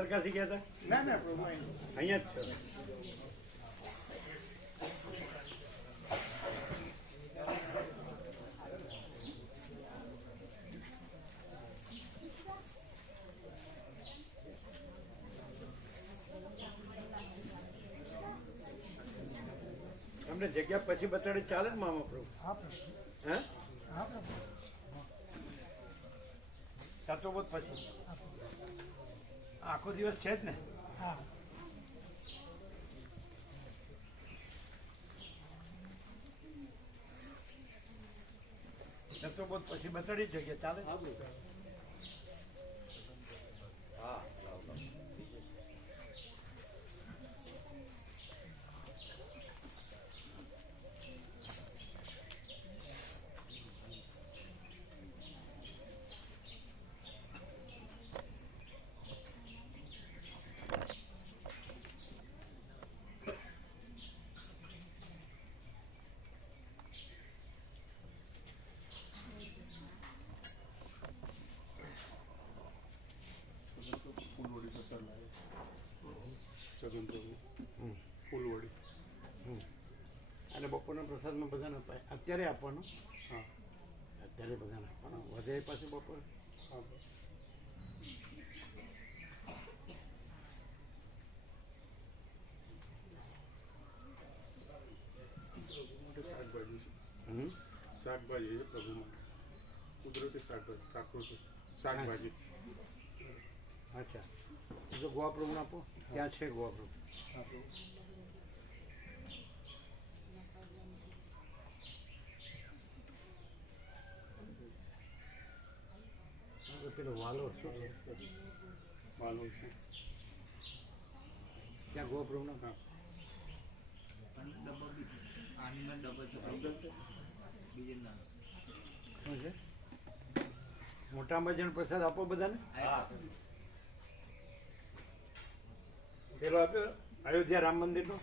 સરકારથી ગયા હતા? ના ના પ્રભુ અહીંયા જ છો. તમને જગ્યા પછી બતાડે ચાલે ને મામા પ્રભુ? હે સાચો બોધ પછી આખો દિવસ છે જ ને? સાચો બોધ પછી બતાડી જગ્યા ચાલે? હા ફૂલવડી અને બપોરના પ્રસાદમાં બધાને અપાય. અત્યારે આપવાનું? હા અત્યારે બધાને આપવાનું. વધે પાછું બપોરે? હા. શાકભાજી છે પ્રભુ માટે, કુદરતી શાકભાજી, પ્રાકૃતિક શાકભાજી. અચ્છા, જો ગોવા પ્રભુ આપો. ત્યાં છે ગોવા પ્રભુ. પેલો વાલો શું વાલો છે ત્યાં ગોવા પ્રભુ ના? હા શું છે? મોટામાં જણ પ્રસાદ આપો બધાને. પેલો આપ્યો અયોધ્યા રામ મંદિરનો?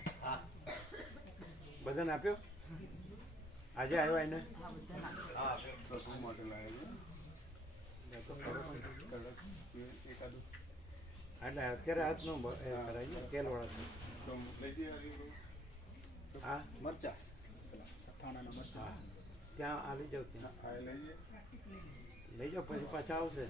બધાને આપ્યો? આજે આવ્યો એને? એટલે અત્યારે હાથ નો કરાય તેલ વાળા. હા મરચા ત્યાં આ લઈ જાઓ. ત્યાં લઈ જાઓ પછી પાછા આવશે.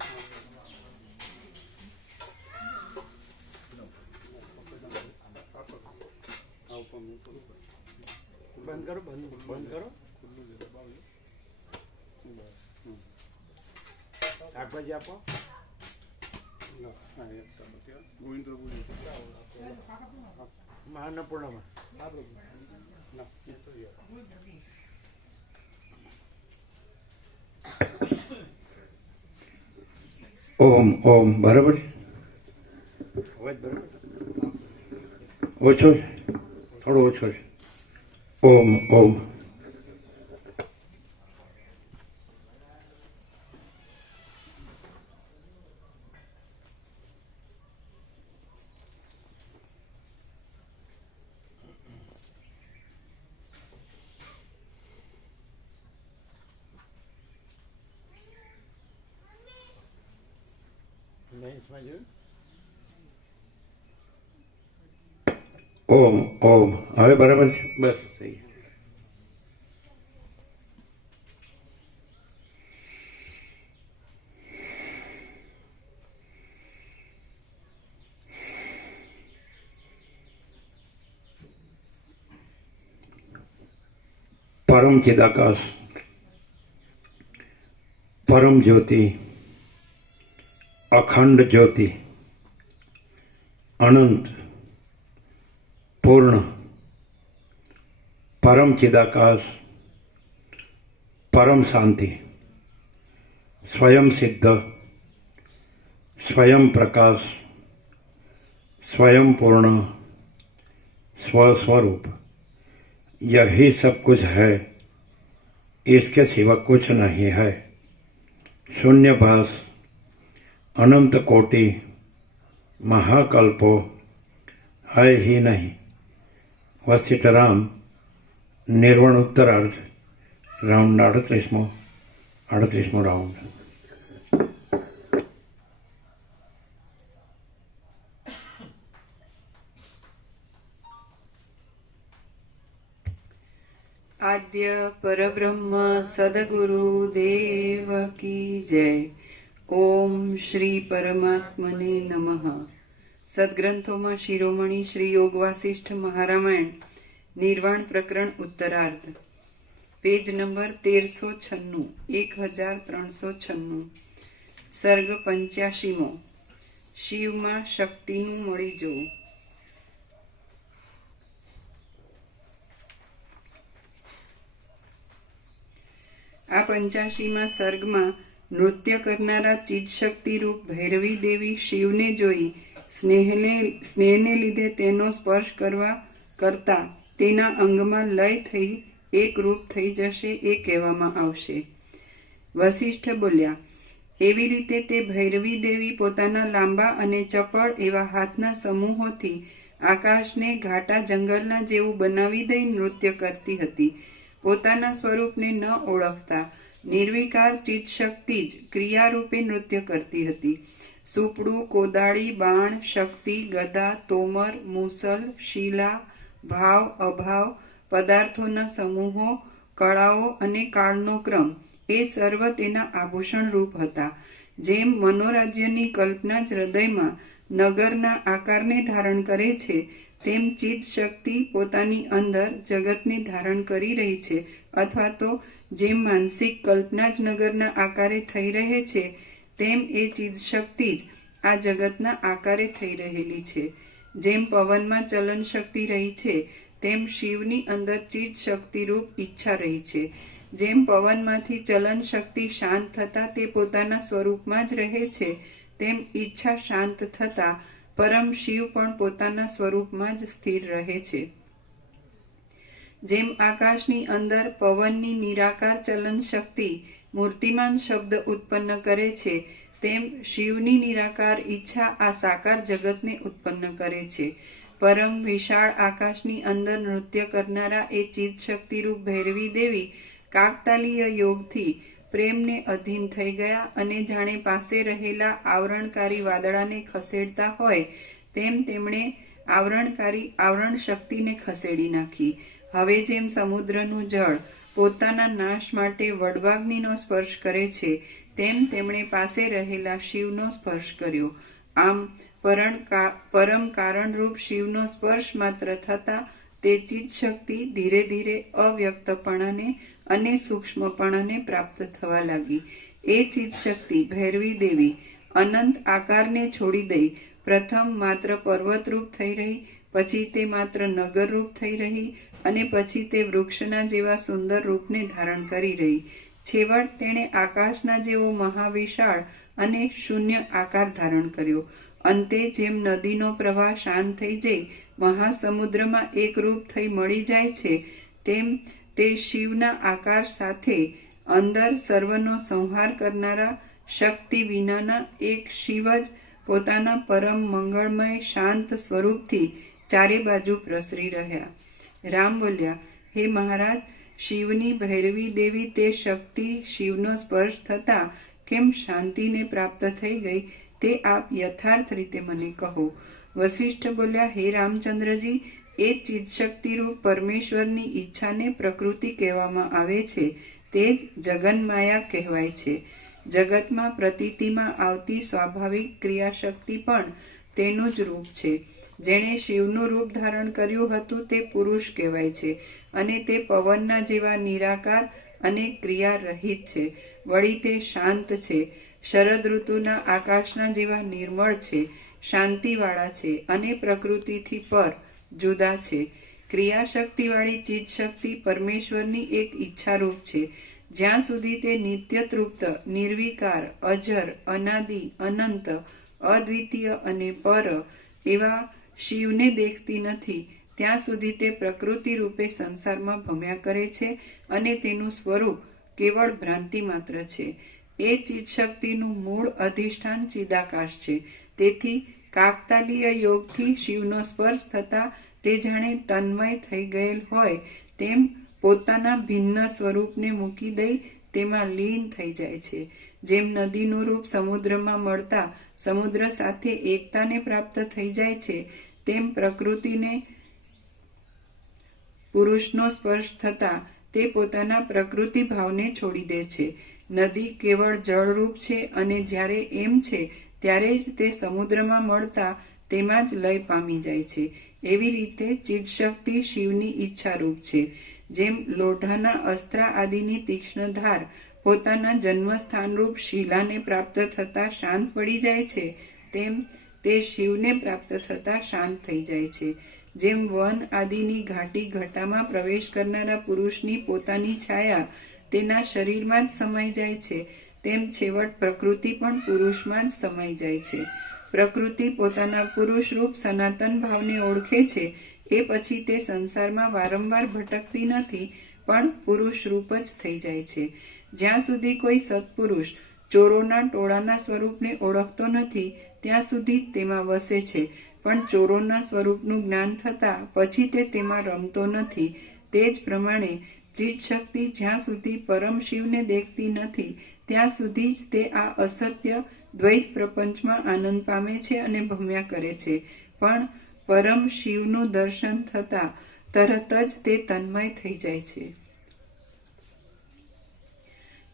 બંધ કરો, બંધ કરો. શાકભાજી આપો. અન્નપૂર્ણામાં ઓમ ઓમ બરાબર. અવાજ બરાબર ઓછો થોડો ઓછો છે. ઓમ ઓમ ઓમ ઓમ હવે બરાબર છે. બસ થઈ ગયું. પરમ ચિદાકાશ, પરમ જ્યોતિ, અખંડ જ્યોતિ, અનંત, પૂર્ણ, પરમ ચિદાકાશ, પરમ શાંતિ, સ્વયં સિદ્ધ, स्वयं प्रकाश, स्वयं पूर्ण, स्वस्वरूप, यही सब कुछ है, इसके सिवा कुछ नहीं है। शून्यभास, अनंत कोटि, महाकल्पो है ही नहीं। वशिष्ठ राम निर्वाण उत्तरार्ध राउंड 38मो राउंड। આદ્ય પરબ્રહ્મ સદગુરુ દેવ કી જય. ઓમ શ્રી પરમાત્મને નમઃ. સદગ્રંથોમાં શિરોમણી શ્રી યોગ વાસિષ્ઠ મહારામાયણ નિર્વાણ પ્રકરણ ઉત્તરાર્ધ, પેજ નંબર 1396, 1396. સર્ગ 85મો. શિવમાં શક્તિનું મળી જવું. આ 85મા સર્ગમાં નૃત્ય કરનારા ચિદશક્તિ રૂપ ભૈરવી દેવી શિવને જોઈ સ્નેહને લીધે તેનો સ્પર્શ કરતા તેના અંગમાં લય થઈ એક રૂપ થઈ જશે એ કહેવામાં આવશે. વસિષ્ઠ બોલ્યા, એવી રીતે તે ભૈરવી દેવી પોતાના લાંબા અને ચપળ એવા હાથના સમૂહોથી આકાશને ઘાટા જંગલના જેવું બનાવી દઈ નૃત્ય કરતી હતી. પોતાના સ્વરૂપને ન ઓળખતા નિર્વિકાર ચિદશક્તિ જ ક્રિયારૂપે નૃત્ય કરતી હતી. સુપડું, કોદાળી, બાણ, શક્તિ, ગદા, તોમર, મુસલ, શીલા, ભાવ, અભાવ, પદાર્થોના સમૂહો, કળાઓ અને કાળનો ક્રમ એ સર્વ તેના આભૂષણ રૂપ હતા. જેમ મનોરાજ્યની કલ્પના જ હૃદયમાં નગરના આકારને ધારણ કરે છે, તેમ ચિદ શક્તિ પોતાની અંદર જગતને ધારણ કરી રહી છે, અથવા તો જેમ માનસિક કલ્પના જ નગરના આકારે થઈ રહે છે, તેમ એ ચિદ શક્તિ જ આ જગતના આકારે થઈ રહેલી છે. જેમ પવનમાં ચલન શક્તિ રહી છે, તેમ શિવની અંદર ચિદ શક્તિ રૂપ ઈચ્છા રહી છે. જેમ પવનમાંથી ચલન શક્તિ શાંત થતાં તે પોતાના સ્વરૂપમાં જ રહે છે, તેમ ઈચ્છા શાંત થતાં પરમ શિવ પણ પોતાના સ્વરૂપમાં જ સ્થિર રહે છે. જેમ આકાશની અંદર પવનની નિરાકાર ચલન શક્તિ મૂર્તિમાન શબ્દ ઉત્પન્ન કરે છે, તેમ શિવની નિરાકાર ઈચ્છા આ સાકાર જગતને ઉત્પન્ન કરે છે. પરમ વિશાળ આકાશની અંદર નૃત્ય કરનારા એ ચિદ શક્તિરૂપ ભૈરવી દેવી કાકતાલીય યોગથી પ્રેમને અધીન થઈ ગયા અને જાણે પાસે રહેલા આવરણકારી વાદળાને ખસેડતા હોય તેમ તેમણે આવરણ શક્તિને ખસેડી નાખી. હવે જેમ સમુદ્રનું જળ પોતાના નાશ માટે વડવાગ્નિનો સ્પર્શ કરે છે, તેમ તેમણે પાસે રહેલા શિવનો સ્પર્શ કર્યો. આમ પરમ કારણરૂપ શિવનો સ્પર્શ માત્ર થતા તે ચિદ શક્તિ ધીરે ધીરે અવ્યક્તપણાને અને સૂક્ષ્મપણાને પ્રાપ્ત થવા લાગી. એ ચિદ શક્તિ ભૈરવી દેવી અનંત આકારને છોડી દઈ પ્રથમ માત્ર પર્વતરૂપ થઈ રહી, પછી તે માત્ર નગરરૂપ થઈ રહી અને પછી તે વૃક્ષના જેવા સુંદર રૂપને ધારણ કરી રહી. છેવટ તેણે આકાશના જેવો મહાવિશાળ અને શૂન્ય આકાર ધારણ કર્યો. અંતે જેમ નદીનો પ્રવાહ શાંત થઈ જઈ મહાસમુદ્રમાં એક રૂપ થઈ મળી જાય છે, તેમ તે શિવના આકાર સાથે અંદર સર્વનો સંહાર કરનારા શક્તિ વિનાના એક શિવ જ પોતાના પરમ મંગળમય શાંત સ્વરૂપથી ચારે બાજુ પ્રસરી રહ્યા. રામ બોલ્યા, હે મહારાજ, શિવની ભૈરવી દેવી તે શક્તિ શિવનો સ્પર્શ થતા કેમ શાંતિને પ્રાપ્ત થઈ ગઈ તે આપ યથાર્થ રીતે મને કહો. વસિષ્ઠ બોલ્યા, હે રામચંદ્રજી, એ ચિદશક્તિરૂપ પરમેશ્વરની ઈચ્છાને પ્રકૃતિ કહેવામાં આવે છે, તે જ જગન્માયા કહેવાય છે. જગતમાં પ્રતીતિમાં આવતી સ્વાભાવિક ક્રિયાશક્તિ પણ તેનું જ રૂપ છે. જેણે શિવનું રૂપ ધારણ કર્યું હતું તે પુરુષ કહેવાય છે અને તે પવનના જેવા નિરાકાર અને ક્રિયા રહિત છે. વળી તે શાંત છે, શરદ ઋતુના આકાશના જેવા નિર્મળ છે, શાંતિવાળા છે અને પ્રકૃતિથી પર જુદા છે. ક્રિયાશક્તિવાળી ચિદશક્તિ પરમેશ્વરની એક ઈચ્છારૂપ છે. જ્યાં સુધી તે નિત્ય તૃપ્ત, નિર્વિકાર, અજર, અનાદિ, અનંત, અદ્વિતીય અને પર એવા શિવને દેખતી નથી, ત્યાં સુધી તે પ્રકૃતિ રૂપે સંસારમાં ભમ્યા કરે છે અને તેનું સ્વરૂપ કેવળ ભ્રાંતિ માત્ર છે. એ ચિદશક્તિનું મૂળ અધિષ્ઠાન ચિદાકાશ છે. તેથી કાકતાલીય યોગથી શિવનો સ્પર્શ થતા તે જાણે તન્મય થઈ ગયેલ હોય તેમ પોતાના ભિન્ન સ્વરૂપને મૂકી દઈ તેમાં લીન થઈ જાય છે. જેમ નદીનું રૂપ સમુદ્રમાં મળતા સમુદ્ર સાથે એકતાને પ્રાપ્ત થઈ જાય છે, તેમ પ્રકૃતિને પુરુષનો સ્પર્શ થતા તે પોતાના પ્રકૃતિ ભાવને છોડી દે છે. નદી કેવળ જળરૂપ છે અને જ્યારે એમ છે ત્યારે જ તે સમુદ્રમાં મળતા તેમાં જ લય પામી જાય છે. એવી રીતે ચિત્તશક્તિ શિવની ઈચ્છારૂપ છે. જેમ લોઢાના અસ્ત્રા આદિની તીક્ષ્ણ ધાર પોતાના જન્મસ્થાનરૂપ શિલાને પ્રાપ્ત થતાં શાંત પડી જાય છે, તેમ તે શિવને પ્રાપ્ત થતાં શાંત થઈ જાય છે. જેમ વન આદિની ઘાટી ઘટામાં પ્રવેશ કરનારા પુરુષની પોતાની છાયા તેના શરીરમાં જ સમાઈ જાય છે, તેમ છેવટ પ્રકૃતિ પણ પુરુષમાં જ સમાઈ જાય છે. પ્રકૃતિ પોતાના પુરુષરૂપ સનાતન ભાવને ઓળખે છે એ પછી તે સંસારમાં વારંવાર ભટકતી નથી, પણ પુરુષરૂપ જ થઈ જાય છે. જ્યાં સુધી કોઈ સત્પુરુષ ચોરોના ટોળાના સ્વરૂપને ઓળખતો નથી ત્યાં સુધી તેમાં વસે છે, પણ ચોરોના સ્વરૂપનું જ્ઞાન થતાં પછી તે તેમાં રમતો નથી. તે જ પ્રમાણે ચિત્તશક્તિ જ્યાં સુધી પરમ શિવને દેખતી નથી ત્યાં સુધી જ તે આ અસત્ય દ્વૈત પ્રપંચમાં આનંદ પામે છે અને ભમ્યા કરે છે, પણ પરમ શિવનું દર્શન થતાં તરત જ તે તન્મય થઈ જાય છે.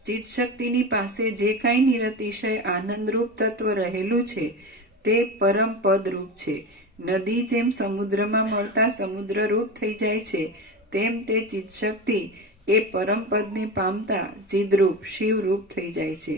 ચિત્તશક્તિની પાસે જે કાંઈ નિરતિશય આનંદરૂપ તત્વ રહેલું છે તે પરમ પદરૂપ છે. નદી જેમ સમુદ્રમાં મળતા સમુદ્રરૂપ થઈ જાય છે, તેમ તે ચિત્તશક્તિ એ પરમ પદને પામતા ચિદરૂપ શિવરૂપ થઈ જાય છે.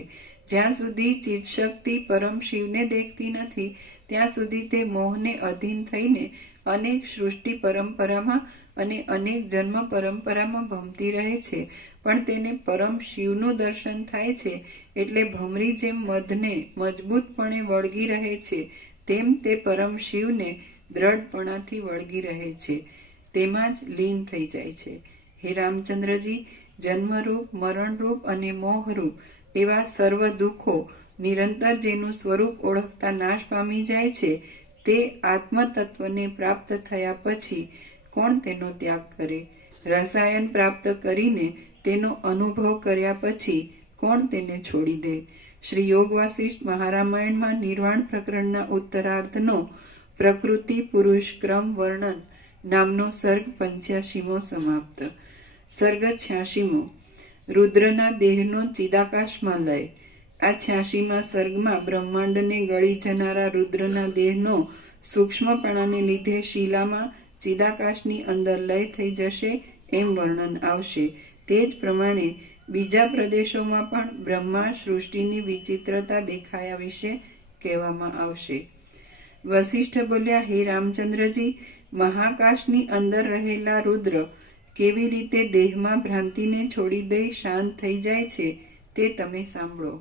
જ્યાં સુધી ચિત્તશક્તિ પરમ શિવને દેખતી નથી ત્યાં સુધી તે મોહને અધીન થઈને અનેક સૃષ્ટિ પરંપરામાં અને અનેક જન્મ પરંપરામાં ભમતી રહે છે, પણ તેને પરમ શિવનું દર્શન થાય છે એટલે ભમરી જેમ મધને મજબૂતપણે વળગી રહે છે, તેમ તે પરમ શિવને દ્રઢપણાથી વળગી રહે છે, તેમાં જ લીન થઈ જાય છે. હે રામચંદ્રજી, જન્મરૂપ, મરણરૂપ અને મોહરૂપ એવા સર્વ દુઃખો નિરંતર જેનું સ્વરૂપ ઓળખતા નાશ પામી જાય છે, તે આત્મતત્વને પ્રાપ્ત થયા પછી કોણ તેનો ત્યાગ કરે? રસાયણ પ્રાપ્ત કરીને તેનો અનુભવ કર્યા પછી કોણ તેને છોડી દે? શ્રી યોગ વાસિષ્ઠ મહારામાયણમાં નિર્વાણ પ્રકરણના ઉત્તરાર્ધનો પ્રકૃતિ પુરુષ ક્રમ વર્ણન નામનો સર્ગ 85મો સમાપ્ત. સર્ગ 86મો રુદ્રના દેહનો ચિદાકાશમાં લય. આ 86મા સર્ગમાં બ્રહ્માંડને ગળી જનારા રુદ્રના દેહનો સૂક્ષ્મપણાને લીધે શિલામાં ચિદાકાશની અંદર લય થઈ જશે એમ વર્ણન આવશે. તે જ પ્રમાણે બીજા પ્રદેશોમાં પણ બ્રહ્મા સૃષ્ટિની વિચિત્રતા દેખાયા વિશે કહેવામાં આવશે. વસિષ્ઠ બોલ્યા, હે રામચંદ્રજી, મહાકાશની અંદર રહેલા રુદ્ર કેવી રીતે દેહમાં ભ્રાંતિને છોડી દઈ શાંત થઈ જાય છે તે તમે સાંભળો.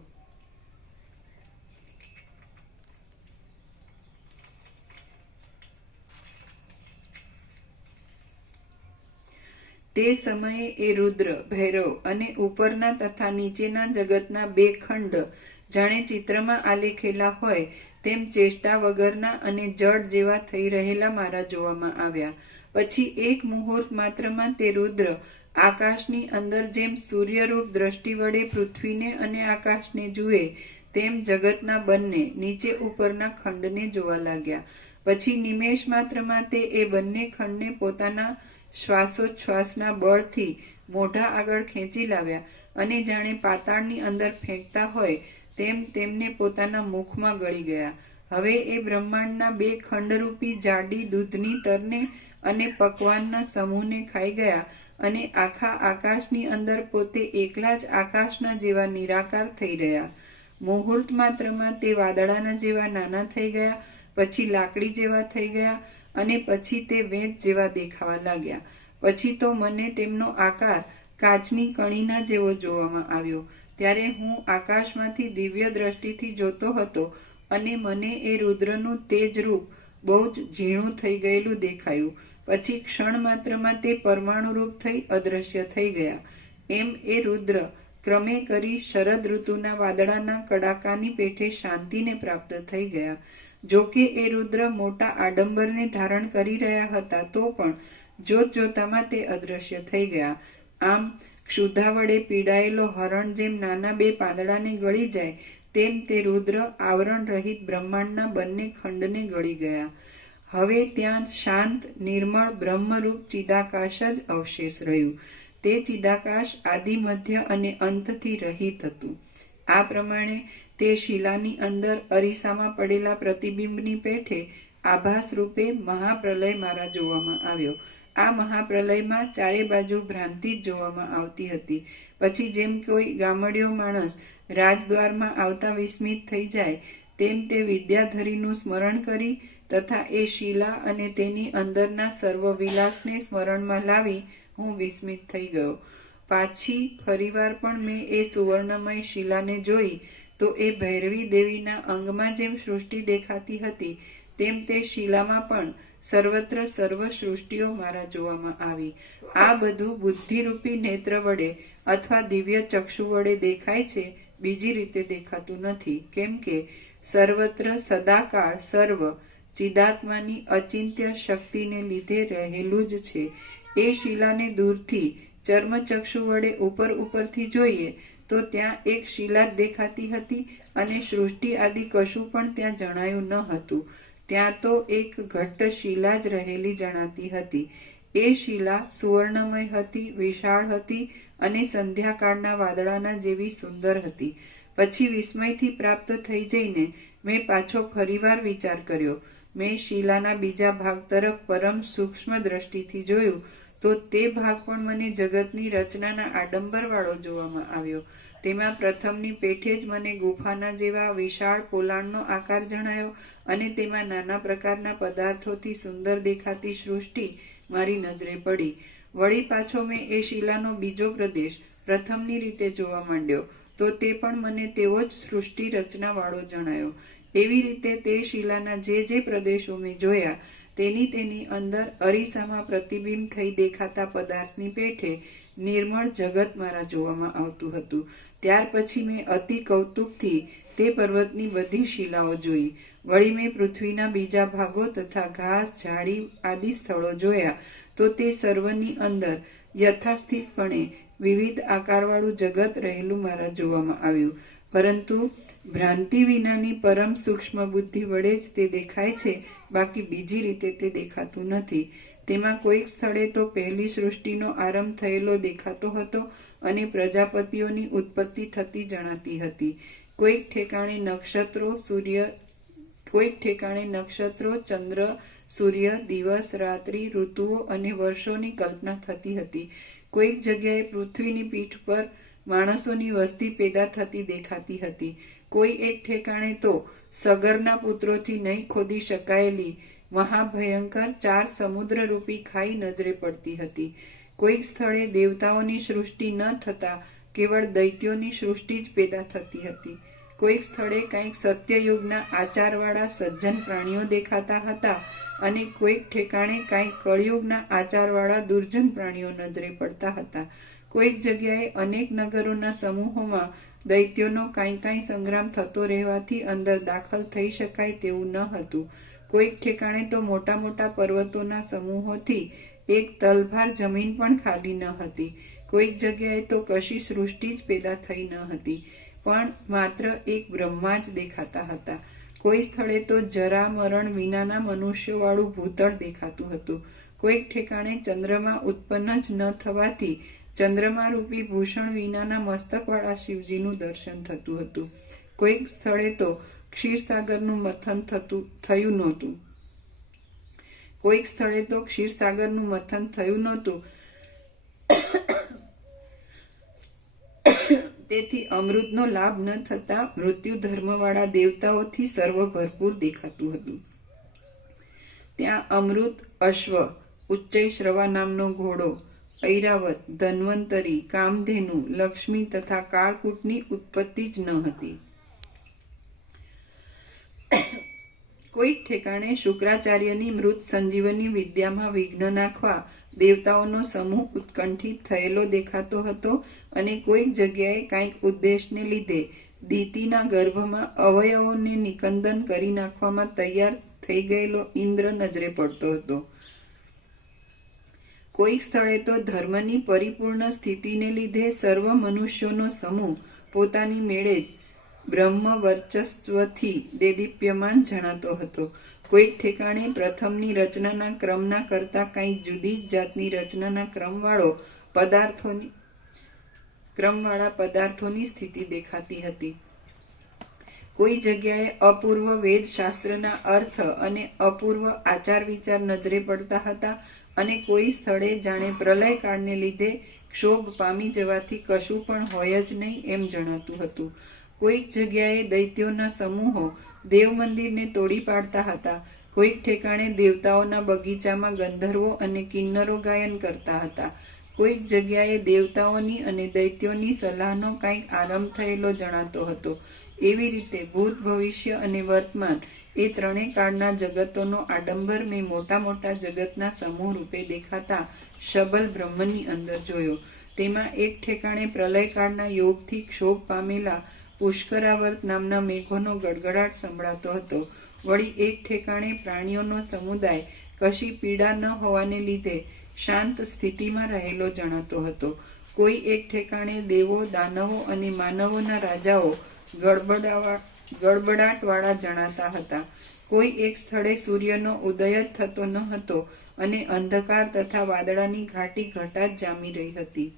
તે સમયે એ રુદ્ર, ભૈરવ અને ઉપરના તથા નીચેના જગતના બે ખંડ જાણે ચિત્રમાં આલેખેલા હોય તેમ ચેષ્ટા વગરના અને જડ જેવા થઈ રહેલા મારા જોવામાં આવ્યા. પછી એક મુહૂર્ત માત્રમાં તે રુદ્ર આકાશની અંદર જેમ સૂર્યરૂપ દ્રષ્ટિ વડે પૃથ્વીને અને આકાશને જુએ તેમ જગતના બંને નીચે ઉપરના ખંડને જોવા લાગ્યા. પછી નિમેષ માત્રમાં તે એ બંને ખંડને પોતાના શ્વાસોચ્છ્વાસના બળથી મોઢા આગળ ખેંચી લાવ્યા અને જાણે પાતાળની અંદર ફેંકતા હોય તેમ તેમને પોતાના મુખમાં ગળી ગયા. હવે એ બ્રહ્માંડના બે ખંડરૂપી જાડી દૂધની તરને અને પકવાનના સમૂહને ખાઈ ગયા અને આખા આકાશની અંદર પોતે એકલા જ આકાશના જેવા નિરાકાર થઈ રહ્યા. મુહૂર્ત માત્રમાં તે વાદળાના જેવા નાના થઈ ગયા, પછી લાકડી જેવા થઈ ગયા અને પછી તે વેંત જેવા દેખાવા લાગ્યા. પછી તો મને તેમનો આકાર કાચની કણીના જેવો જોવામાં આવ્યો. ત્યારે હું આકાશમાંથી દિવ્ય દ્રષ્ટિથી જોતો હતો અને મને એ રુદ્રનું તેજ રૂપ બહુ જ ઝીણું થઈ ગયેલું દેખાયું. પછી ક્ષણ માત્રમાં તે પરમાણુ રૂપ થઈ અદૃશ્ય થઈ ગયા. એમ એ રુદ્ર ક્રમે કરી શરદ ઋતુના વાદળાના કડાકાની પેઠે શાંતિને પ્રાપ્ત થઈ ગયા. જોકે એ રુદ્ર મોટા આડંબરને ધારણ કરી રહ્યા હતા તો પણ જોત જોતામાં તે અદૃશ્ય થઈ ગયા. આમ ક્ષુધા વડે પીડાયેલો હરણ જેમ નાના બે પાંદડાને ગળી જાય તેમ તે રુદ્ર આવરણ રહિત બ્રહ્માંડના બંને ખંડને ગળી ગયા. હવે ત્યાં શાંત નિર્મળ બ્રહ્મરૂપ ચિદાકાશ જ અવશેષ રહ્યું. તે ચિદાકાશ આદિ મધ્ય અને અંતથી રહિત હતું. આ પ્રમાણે તે શિલાની અંદર અરીસામાં પડેલા પ્રતિબિંબની પેઠે આભાસ રૂપે મહાપ્રલય મારા જોવામાં આવ્યો. આ મહાપ્રલયમાં ચારે બાજુ ભ્રાંતિ જ જોવામાં આવતી હતી. પછી જેમ કોઈ ગામડિયો માણસ રાજદ્વારમાં આવતા વિસ્મિત થઈ જાય તેમ તે વિદ્યાધરીનું સ્મરણ કરી તથા એ શિલા અને તેની અંદરના સર્વ વિલાસને સ્મરણમાં લાવી હું વિસ્મિત થઈ ગયો. પાછી ફરીવાર પણ મેં એ સુવર્ણમય શિલાને જોઈ તો એ ભૈરવી દેવીના અંગમાં જેમ સૃષ્ટિ દેખાતી હતી તેમ તે શિલામાં પણ સર્વત્ર સર્વ સૃષ્ટિઓ મારા જોવામાં આવી. આ બધું બુદ્ધિરૂપી નેત્ર વડે અથવા દિવ્ય ચક્ષુ વડે દેખાય છે, બીજી રીતે દેખાતું નથી. કેમ કે સર્વત્ર સદાકાળ સર્વ ચિદાત્માની અચિંત્ય શક્તિને લીધે રહેલું જ છે. એ શિલાને દૂરથી ચર્મચક્ષુ વડે ઉપરથી જોઈએ તો ત્યાં એક શિલા જ દેખાતી હતી અને સૃષ્ટિ આદિ કશું પણ ત્યાં જણાયું ન હતું. ત્યાં તો એક ઘટ્ટ શિલા જ રહેલી જણાતી હતી. એ શિલા સુવર્ણમય હતી, વિશાળ હતી અને સંધ્યાકાળના વાદળાના જેવી સુંદર હતી. પછી વિસ્મયથી પ્રાપ્ત થઈ જઈને મેં પાછો ફરીવાર વિચાર કર્યો. મેં શિલાના બીજા ભાગ તરફ પરમ સૂક્ષ્મ દ્રષ્ટિથી જોયું તો તે ભાગ પણ મને જગતની રચનાના આડંબરવાળો જોવામાં આવ્યો. તેમાં પ્રથમની પેઠે જ મને ગુફાના જેવા વિશાળ પોલાણનો આકાર જણાયો અને તેમાં નાના પ્રકારના પદાર્થોથી સુંદર દેખાતી સૃષ્ટિ મારી નજરે પડી. વળી પાછો મેં એ શિલાનો બીજો પ્રદેશ પ્રથમની રીતે જોવા માંડ્યો તો તે પણ મને તેવો જ સૃષ્ટિ રચનાવાળો જણાયો. એવી રીતે તે શિલાના જે પ્રદેશો મેં જોયા તેની અંદર અરીસામાં પ્રતિબિંબ થઈ દેખાતા પદાર્થની પેઠે નિર્મળ જગત મારા જોવામાં આવતું હતું. ત્યાર પછી મેં અતિ કૌતુકથી તે પર્વતની બધી શિલાઓ જોઈ. વળી મેં પૃથ્વીના બીજા ભાગો તથા ઘાસ ઝાડી આદિ સ્થળો જોયા તો તે સર્વની અંદર યથાસ્થિતપણે વિવિધ આકારવાળું જગત રહેલું મારા જોવામાં આવ્યું. પરંતુ ભ્રાંતિ વિનાની પરમ સૂક્ષ્મ બુદ્ધિ વડે જ તે દેખાય છે, બાકી બીજી રીતે તે દેખાતું નથી. તેમાં કોઈક સ્થળે તો પહેલી સૃષ્ટિનો આરંભ થયેલો દેખાતો હતો અને પ્રજાપતિઓની ઉત્પત્તિ થતી જણાતી હતી. કોઈક ઠેકાણે નક્ષત્રો, ચંદ્ર, સૂર્ય, દિવસ, રાત્રિ, ઋતુઓ અને વર્ષોની કલ્પના થતી હતી. કોઈક જગ્યાએ પૃથ્વીની પીઠ પર માણસોની વસ્તી પેદા થતી દેખાતી હતી. કોઈ એક ઠેકાણે તો સગરના પુત્રોથી નહીં ખોદી શકાયેલી મહાભયંકર 4 સમુદ્રરૂપી ખાઈ નજરે પડતી હતી. કોઈક સ્થળે દેવતાઓની સૃષ્ટિ ન થતા કેવળ દૈત્યોની સૃષ્ટિ જ પેદા થતી હતી. કોઈક સ્થળે કંઈક સત્યયુગના આચારવાળા સજ્જન પ્રાણીઓ દેખાતા હતા અને કોઈક ઠેકાણે કંઈક કળિયુગના આચારવાળા દુર્જન પ્રાણીઓ નજરે પડતા હતા. કોઈક જગ્યાએ અનેક નગરોના સમૂહોમાં દૈત્યોનો કાંઈ સંગ્રામ થતો રહેવાથી અંદર દાખલ થઈ શકાય તેવું ન હતું. કોઈક ઠેકાણે તો મોટા મોટા પર્વતોના સમૂહોથી એક તલભાર જમીન પણ ખાલી ન હતી. કોઈક જગ્યાએ તો કશી સૃષ્ટિ જ પેદા થઈ ન હતી, પણ માત્ર એક બ્રહ્મા જ દેખાતા હતા. કોઈ સ્થળે તો જરા મરણ વિનાના મનુષ્યોવાળું ભૂતળ દેખાતું હતું. કોઈક ઠેકાણે ચંદ્રમા ઉત્પન્ન જ ન થવાથી ચંદ્રમા રૂપી ભૂષણ વિનાના મસ્તકવાળા શિવજીનું દર્શન થતું હતું. કોઈક સ્થળે તો ક્ષીરસાગરનું મથન થયું નહોતું. તેથી અમૃતનો લાભ ન થતા મૃત્યુ ધર્મવાળા દેવતાઓથી સર્વ ભરપૂર દેખાતું હતું. ત્યાં અમૃત, અશ્વ, ઉચ્ચૈશ્રવા નામનો ઘોડો, ઐરાવત, ધન્વંતરી, કામધેનુ, લક્ષ્મી તથા કાળકૂટની ઉત્પત્તિ જ ન હતી. કોઈક ઠેકાણે શુક્રાચાર્યની મૃત સંજીવની વિદ્યામાં વિઘ્ન નાખવા દેવતાઓનો સમૂહ ઉત્કંઠિત થયેલો દેખાતો હતો અને કોઈક જગ્યાએ કંઈક ઉદ્દેશને લીધે દીતિના ગર્ભમાં અવયવોને નિકંદન કરી નાખવામાં તૈયાર થઈ ગયેલો ઇન્દ્ર નજરે પડતો હતો. કોઈક સ્થળે તો ધર્મની પરિપૂર્ણ સ્થિતિને લીધે સર્વ મનુષ્યોનો સમૂહ પોતાની મેળે જ બ્રહ્મ વર્ચસ્વથી દેદીપ્યમાન જણાતો હતો. કોઈક ઠેકાણે પ્રથમની રચનાના ક્રમના કરતાં કંઈક જુદી જ જાતની રચનાના ક્રમવાળો પદાર્થોની સ્થિતિ દેખાતી હતી. કોઈ જગ્યાએ અપૂર્વ વેદશાસ્ત્રના અર્થ અને અપૂર્વ આચાર વિચાર નજરે પડતા હતા અને કોઈ સ્થળે જાણે પ્રલય કાળને લીધે ક્ષોભ પામી જવાથી કશું પણ હોય જ નહીં એમ જણાતું હતું. કોઈક જગ્યાએ દૈત્યોના સમૂહો દેવ મંદિરને તોડી પાડતા હતા. કોઈક ઠેકાણે દેવતાઓના બગીચામાં ગંધર્વો અને કિન્નરો ગાયન કરતા હતા. કોઈક જગ્યાએ દેવતાઓની અને દૈત્યોની સલાહનો કંઈક આરંભ થયેલો જણાતો હતો. એવી રીતે ભૂત, ભવિષ્ય અને વર્તમાન એ ત્રણેય કાળના જગતોનો આડંબર મેં મોટા મોટા જગતના સમૂહ રૂપે દેખાતા શબલ બ્રહ્મની અંદર જોયો. તેમાં એક ઠેકાણે પ્રલયકાળના યોગથી ક્ષોભ પામેલા પુષ્કરાવર્ત નામના મેઘોનો ગડગડાટ સંભળાતો હતો. વળી એક ઠેકાણે પ્રાણીઓનો સમુદાય કશી પીડા ન હોવાને લીધે શાંત સ્થિતિમાં રહેલો જણાતો હતો. કોઈ એક ઠેકાણે દેવો, દાનવો અને માનવોના રાજાઓ ગડબડાટવાળા જણાતા હતા. કોઈ એક સ્થળે સૂર્યનો ઉદય જ થતો ન હતો અને અંધકાર તથા વાદળાની ઘાટી ઘટાત જામી રહી હતી.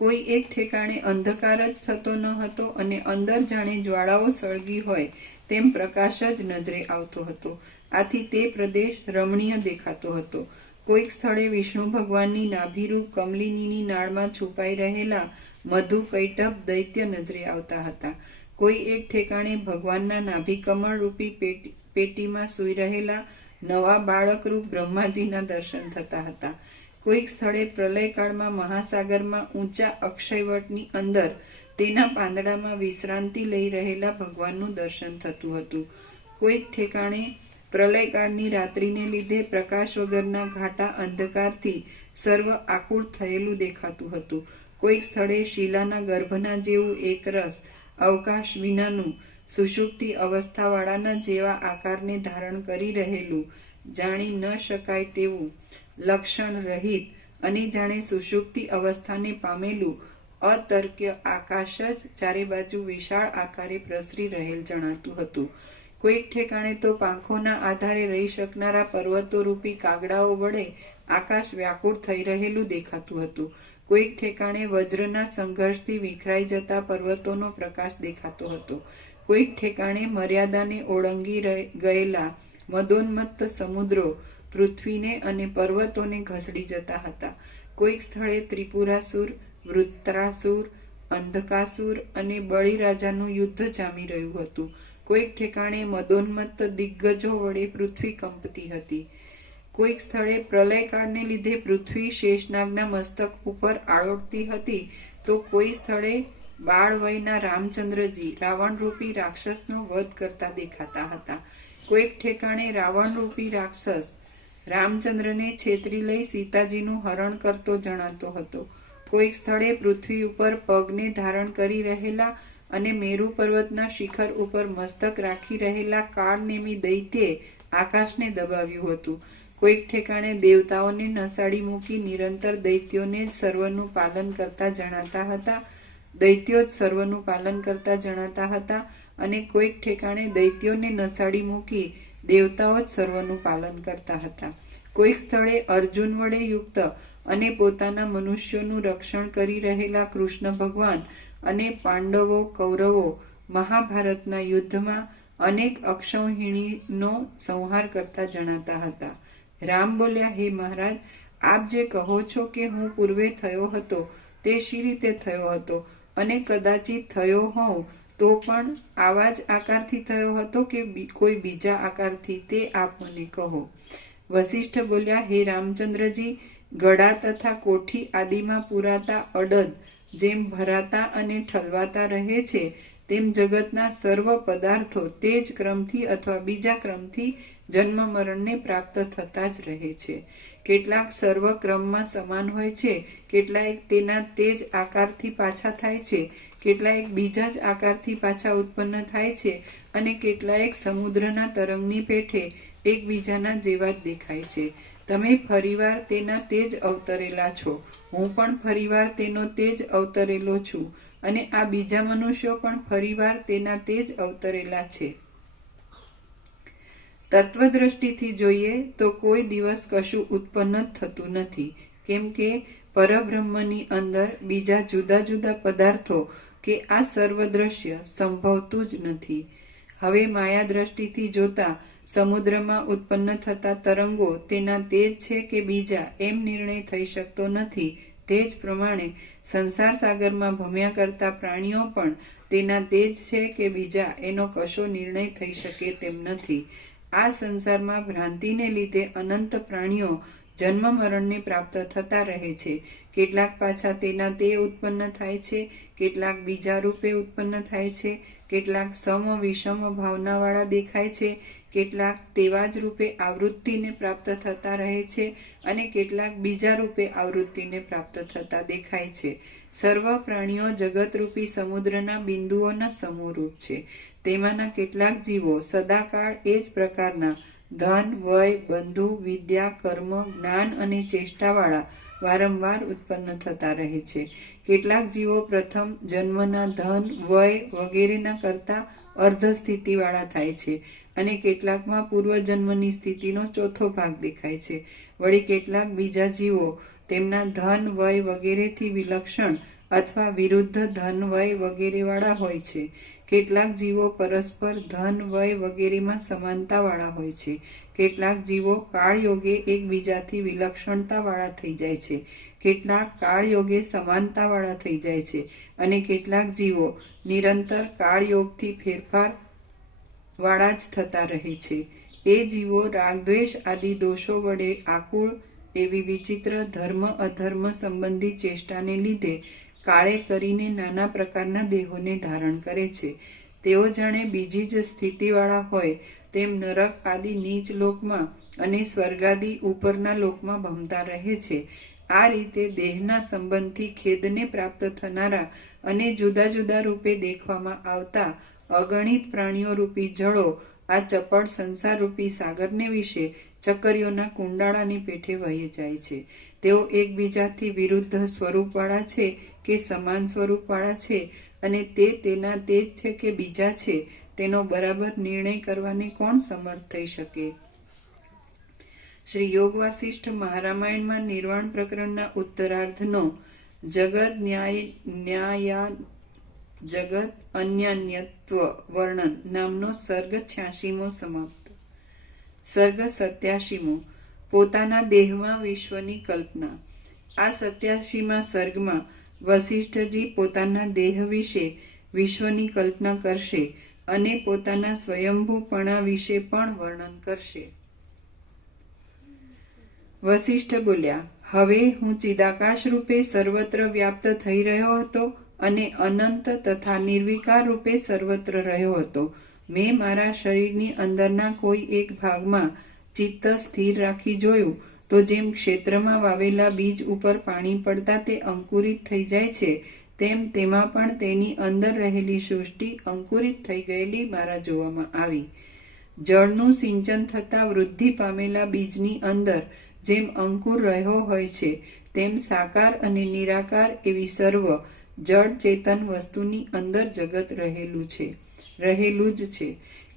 કોઈ એક ઠેકાણે અંધકાર જ થતો ન હતો અને અંદર જાણે જ્વાળાઓ સળગી હોય તેમ પ્રકાશ જ નજરે આવતો હતો. આથી તે પ્રદેશ રમણીય દેખાતો હતો. કોઈક સ્થળે વિષ્ણુ ભગવાનની નાભિરૂપ કમલિનીની નાળમાં છુપાઈ રહેલા મધુ કૈટભ દૈત્ય નજરે આવતા હતા. કોઈ એક ઠેકાણે ભગવાનના નાભિકમળ રૂપી પેટીમાં સૂઈ રહેલા નવા બાળકરૂપ બ્રહ્માજીના દર્શન થતા હતા. કોઈક સ્થળે પ્રલયકાળમાં મહાસાગરમાં ઊંચા અક્ષયવટની અંદર તેના પાંદડામાં વિશ્રાંતિ લઈ રહેલા ભગવાનનું દર્શન થતું હતું. કોઈક ઠેકાણે પ્રલયકાળની રાત્રિને લીધે પ્રકાશ વગરના ઘાટા અંધકારથી સર્વ આકુળ થયેલું દેખાતું હતું. કોઈક સ્થળે શિલાના ગર્ભના જેવું એકરસ અવકાશ વિનાનું સુષુપ્તિ અવસ્થાવાળાના જેવા આકારને ધારણ કરી રહેલું જાણી ન શકાય તેવું લક્ષણ રહિત અને જાણે સુષુપ્તિ અવસ્થાને પામેલું અતર્ક્ય આકાશ જ ચારે બાજુ વિશાળ આકારે પ્રસરી રહેલ જણાતું હતું. કોઈક ઠેકાણે તો પાંખોના આધારે રહી શકનારા પર્વતો રૂપી કાગડાઓ વડે આકાશ વ્યાકુળ થઈ રહેલું દેખાતું હતું. કોઈક ઠેકાણે વજ્રના સંઘર્ષથી વિખરાઈ જતા પર્વતોનો પ્રકાશ દેખાતો હતો. કોઈક ઠેકાણે મર્યાદાને ઓળંગી ગયેલા મદોન્મત્ત સમુદ્રો પૃથ્વીને અને પર્વતોને ઘસડી જતા હતા. કોઈક સ્થળે ત્રિપુરાસુર, વૃત્રાસુર, અંધકાસુર અને બળીરાજાનું યુદ્ધ જામી રહ્યું હતું. કોઈક ઠેકાણે મદોન્મત્ત દિગ્ગજો વડે પૃથ્વી કંપતી હતી. કોઈક સ્થળે પ્રલયકાળને લીધે પૃથ્વી શેષનાગના મસ્તક ઉપર આળોટતી હતી તો કોઈ સ્થળે બાળ વયના રામચંદ્રજી રાવણરૂપી રાક્ષસનો વધ કરતા દેખાતા હતા. કોઈક ઠેકાણે રાવણરૂપી રાક્ષસ રામચંદ્રને છેતરી લઈ સીતાજીનું હરણ કરતો જણાતો હતો. કોઈક સ્થળે પૃથ્વી ઉપર પગને ધારણ કરી રહેલા અને મેરુ પર્વતના શિખર ઉપર મસ્તક રાખી રહેલા કાળનેમી દૈત્યે આકાશને દબાવ્યું હતું. કોઈક ઠેકાણે દેવતાઓને નસાડી મૂકી નિરંતર દૈત્યોને જ સર્વનું પાલન કરતા જણાતા હતા. દૈત્યો જ સર્વનું પાલન કરતા જણાતા હતા અને કોઈક ઠેકાણે દૈત્યોને નસાડી મૂકી દેવતાઓ જ સર્વનું પાલન કરતા હતા. કોઈક સ્થળે અર્જુન વડે યુક્ત અને પોતાના મનુષ્યોનું રક્ષણ કરી રહેલા કૃષ્ણ ભગવાન અને પાંડવો કૌરવો મહાભારતના યુદ્ધમાં અનેક અક્ષૌહિણીનો સંહાર કરતા જણાતા હતા. રામ બોલ્યા, હે મહારાજ, આપ જે કહો છો કે હું પૂર્વે થયો હતો તે શી રીતે થયો હતો અને કદાચિત થયો હોઉં તો પણ આવા જ આકારથી થયો હતો કે કોઈ બીજા આકારથી તે આપ મને કહો. વશિષ્ઠ બોલ્યા, હે રામચંદ્રજી, ગળા તથા કોઠી આદિમાં પુરાતા અડદ જેમ ભરાતા અને ઠલવાતા રહે છે તેમ જગતના સર્વ પદાર્થો તે જ ક્રમથી અથવા બીજા ક્રમથી જન્મ મરણને પ્રાપ્ત થતા જ રહે છે. કેટલાક સર્વ ક્રમમાં સમાન હોય છે, કેટલાક તેના તે જ આકારથી પાછા થાય છે, કેટલાક બીજા જ આકારથી પાછા ઉત્પન્ન થાય છે અને કેટલાક સમુદ્રના તરંગની પેઠે એકબીજાના જેવા જ દેખાય છે. તમે ફરીવાર તેના તે જ અવતરેલા છો, હું પણ ફરીવાર તેનો તે જ અવતરેલો છું અને આ બીજા મનુષ્યો પણ ફરીવાર તેના તે જ અવતરેલા છે. તત્વદ્રષ્ટિથી જોઈએ તો કોઈ દિવસ કશું ઉત્પન્ન જ થતું નથી. કેમ કે પરબ્રહ્મની અંદર બીજા જુદા જુદા પદાર્થો કે આ સર્વ દ્રશ્ય સંભવતું જ નથી. હવે માયા દ્રષ્ટિથી જોતા સમુદ્રમાં ઉત્પન્ન થતા તરંગો તેના તે જ છે કે બીજા એમ નિર્ણય થઈ શકતો નથી. તે જ પ્રમાણે સંસાર સાગરમાં ભમ્યા કરતા પ્રાણીઓ પણ તેના તે જ છે કે બીજા એનો કશો નિર્ણય થઈ શકે તેમ નથી. આ સંસારમાં ભ્રાંતિને લીધે અનંત પ્રાણીઓ જન્મ મરણને પ્રાપ્ત થતા રહે છે. કેટલાક પાછા તેના તે ઉત્પન્ન થાય છે, કેટલાક બીજા રૂપે ઉત્પન્ન થાય છે, કેટલાક સમ વિષમ ભાવનાવાળા દેખાય છે, કેટલાક તેવા જ રૂપે આવૃત્તિને પ્રાપ્ત થતા રહે છે અને કેટલાક બીજા રૂપે આવૃત્તિને પ્રાપ્ત થતા દેખાય છે. સર્વ પ્રાણીઓ જગતરૂપી સમુદ્રના બિંદુઓના સમૂહરૂપ છે. તેમાંના કેટલાક જીવો સદાકાળ એ જ પ્રકારના ધન, વય, બંધુ, વિદ્યા, કર્મ, જ્ઞાન અને ચેષ્ટાવાળા વારંવાર ઉત્પન્ન થતા રહે છે. કેટલાક જીવો પ્રથમ જન્મના ધન, વય વગેરેના કરતા અર્ધ સ્થિતિવાળા થાય છે અને કેટલાકમાં પૂર્વજન્મની સ્થિતિનો ચોથો ભાગ દેખાય છે. વળી કેટલાક બીજા જીવો તેમના ધન, વય વગેરેથી વિલક્ષણ અથવા વિરુદ્ધ ધન, વય વગેરેવાળા હોય છે. કેટલાક જીવો પરસ્પર ધન, વય વગેરેમાં સમાનતાવાળા હોય છે. કેટલાક જીવો કાળયોગે એકબીજાથી વિલક્ષણતાવાળા થઈ જાય છે, કેટલાક કાળયોગે સમાનતાવાળા થઈ જાય છે અને કેટલાક જીવો નિરંતર કાળયોગથી ફેરફાર વાળા જ થતા રહે છે. એ જીવો રાગદ્વેષ આદિ દોષો વડે આકુળ એવી વિચિત્ર ધર્મ અધર્મ સંબંધી ચેષ્ટાને લીધે કાળે કરીને નાના પ્રકારના દેહોને ધારણ કરે છે. તેઓ જાણે બીજી જ સ્થિતિવાળા હોય તેમ નરક આદિ નીચ લોકમાં અને સ્વર્ગાદિ ઉપરના લોકમાં ભમતા રહે છે. આ રીતે દેહના સંબંધથી ખેદને પ્રાપ્ત થનારા અને જુદા જુદા રૂપે દેખવામાં આવતા અગણિત પ્રાણીઓ રૂપી જળો આ ચપળ સંસાર રૂપી સાગરને વિશે ચકરીઓના કુંડાળાની પેઠે વહી જાય છે. તેઓ એકબીજાથી વિરુદ્ધ સ્વરૂપવાળા છે કે સમાન સ્વરૂપવાળા છે અને તે તેના તે જ છે કે બીજા છે તેનો બરાબર નિર્ણય કરવાને કોણ સમર્થ થઈ શકે? શ્રી યોગ વાસિષ્ઠ મહારામાયણમાં નિર્વાણ પ્રકરણના ઉત્તરાર્ધનો જગત અન્યાન્યત્વ વર્ણન નામનો સર્ગ 86મો સમાપ્ત. સર્ગ 87મો પોતાના દેહમાં વિશ્વની કલ્પના. આ 87મા સર્ગમાં વસિષ્ઠજી પોતાના દેહ વિશે વિશ્વની કલ્પના કરશે અને પોતાના સ્વયંભૂપણા વિશે પણ વર્ણન કરશે. વસિષ્ઠ બોલ્યા, હવે હું ચિદાકાશ રૂપે સર્વત્ર વ્યાપ્ત થઈ રહ્યો હતો અને અનંત તથા નિર્વિકાર રૂપે સર્વત્ર રહ્યો હતો. મેં મારા શરીરની અંદરના કોઈ એક ભાગમાં ચિત્ત સ્થિર રાખી જોયું તો જેમ ક્ષેત્રમાં વાવેલા બીજ ઉપર પાણી પડતા તે અંકુરિત થઈ જાય છે તેમ તેમાં પણ તેની અંદર રહેલી સૃષ્ટિ અંકુરિત થઈ ગયેલી મારા જોવામાં આવી. જળનું સિંચન થતાં વૃદ્ધિ પામેલા બીજની અંદર જેમ અંકુર રહ્યો હોય છે તેમ સાકાર અને નિરાકાર એવી સર્વ જળ ચેતન વસ્તુની અંદર જગત રહેલું જ છે.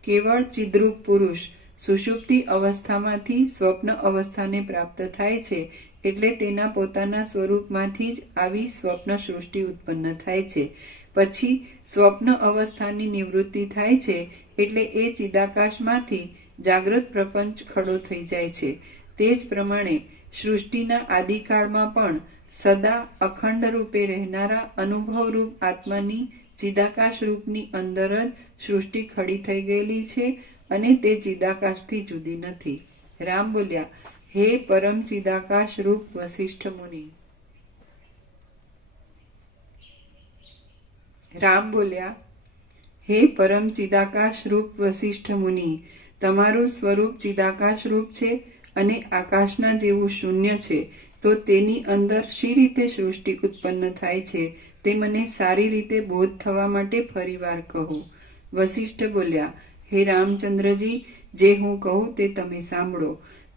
કેવળ ચિદ્રૂપ પુરુષ સુષુપ્તિ અવસ્થામાંથી સ્વપ્ન અવસ્થાને પ્રાપ્ત થાય છે એટલે તેના પોતાના સ્વરૂપમાંથી જ આવી સ્વપ્ન સૃષ્ટિ ઉત્પન્ન થાય છે. પછી સ્વપ્ન અવસ્થાની નિવૃત્તિ થાય છે એટલે એ ચિદાકાશમાંથી જાગૃત પ્રપંચ ખડો થઈ જાય છે. તે જ પ્રમાણે સૃષ્ટિના આદિકાળમાં પણ સદા અખંડ રૂપે રહેનારા અનુભવરૂપ આત્માની ચિદાકાશ રૂપની અંદર જ સૃષ્ટિ ખડી થઈ ગયેલી છે અને તે ચિદાકાશથી જુદી નથી. રામ બોલ્યા, હે પરમ ચિદાકાશ રૂપ વસિષ્ઠ મુનિ. રામ બોલ્યા, હે પરમ ચિદાકાશ રૂપ વસિષ્ઠ મુનિ, તમારું સ્વરૂપ ચિદાકાશ રૂપ છે અને આકાશના જેવું શૂન્ય છે, તો તેની અંદર શી રીતે સૃષ્ટિ ઉત્પન્ન થાય છે તે મને સારી રીતે બોધ થવા માટે ફરીવાર કહો. વસિષ્ઠ બોલ્યા, હે રામચંદ્રજી, જે હું કહું તે તમે સાંભળો.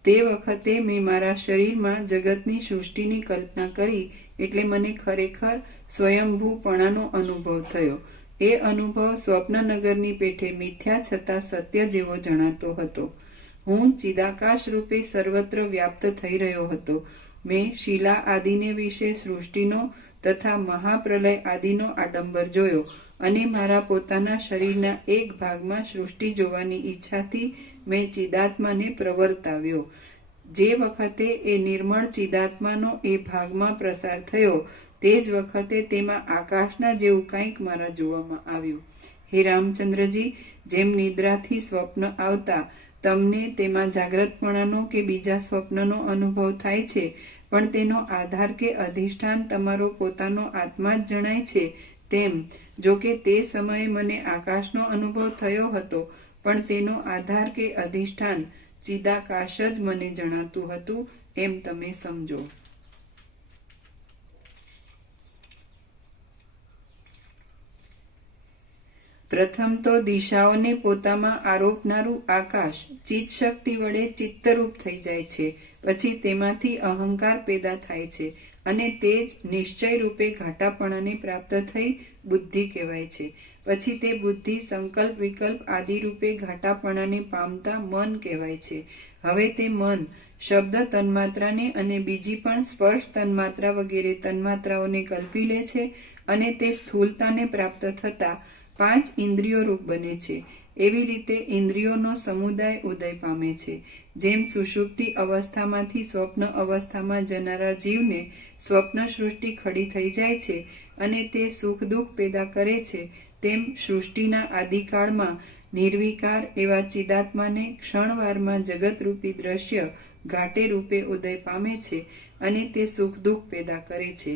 તે વખતે મેં મારા શરીરમાં જગતની સૃષ્ટિની કલ્પના કરી એટલે મને ખરેખર સ્વયંભૂપણાનો અનુભવ થયો. એ અનુભવ સ્વપ્નનગરની પેઠે મિથ્યા છતાં સત્ય જેવો જણાતો હતો. હું ચિદાકાશ રૂપે સર્વત્ર વ્યાપ્ત થઈ રહ્યો હતો. મેં શિલા આદિને વિશે સૃષ્ટિનો તથા મહાપ્રલય આદિનો આડંબર જોયો અને મારા પોતાના શરીરના એક ભાગમાં સૃષ્ટિ જોવાની ઈચ્છાથી મેં ચિદાત્માને પ્રવર્તાવ્યો. જે વખતે એ નિર્મળ ચિદાત્માનો એ ભાગમાં પ્રસાર થયો તે જ વખતે તેમાં આકાશના જેવું કંઈક મારા જોવામાં આવ્યું. હે રામચંદ્રજી, જેમ નિદ્રાથી સ્વપ્ન આવતા તમને તેમાં જાગ્રતપણાનો કે બીજા સ્વપ્નનો અનુભવ થાય છે, પણ તેનો આધાર કે અધિષ્ઠાન તમારો પોતાનો આત્મા જ જણાય છે, તેમ જો કે તે સમયે મને આકાશનો અનુભવ થયો હતો, પણ તેનો આધાર કે અધિષ્ઠાન ચિદાકાશ જ મને જણાતું હતું, એમ તમે સમજો. પ્રથમ તો દિશાઓને પોતામાં આરોપનારું આકાશ ચિત્ત શક્તિ વડે ચિત્તરૂપ થઈ જાય છે. પછી તેમાંથી અહંકાર પેદા થાય છે અને તે જ નિશ્ચય રૂપે ઘાટાપણાને પ્રાપ્ત થઈ બુદ્ધિ કહેવાય છે. પછી તે બુદ્ધિ સંકલ્પ વિકલ્પ આદિ રૂપે ઘાટાપણાને પામતા મન કહેવાય છે. હવે તે મન શબ્દ તન્માત્રાને અને બીજી પણ સ્પર્શ તન્માત્રા વગેરે તન્માત્રાઓને કલ્પી લે છે અને તે સ્થૂળતાને પ્રાપ્ત થતા 5 ઇન્દ્રિયો રૂપ બને છે. એવી રીતે ઇન્દ્રિયોનો સમુદાય ઉદય પામે છે. જેમ સુષુપ્તિ અવસ્થામાંથી સ્વપ્ન અવસ્થામાં જનારા જીવને સ્વપ્ન સૃષ્ટિ ખડી થઈ જાય છે અને તે સુખ દુઃખ પેદા કરે છે, તેમ સૃષ્ટિના આદિકાળમાં નિર્વિકાર એવા ચિદાત્માને ક્ષણવારમાં જગતરૂપી દ્રશ્ય ઘાટે રૂપે ઉદય પામે છે અને તે સુખ દુઃખ પેદા કરે છે.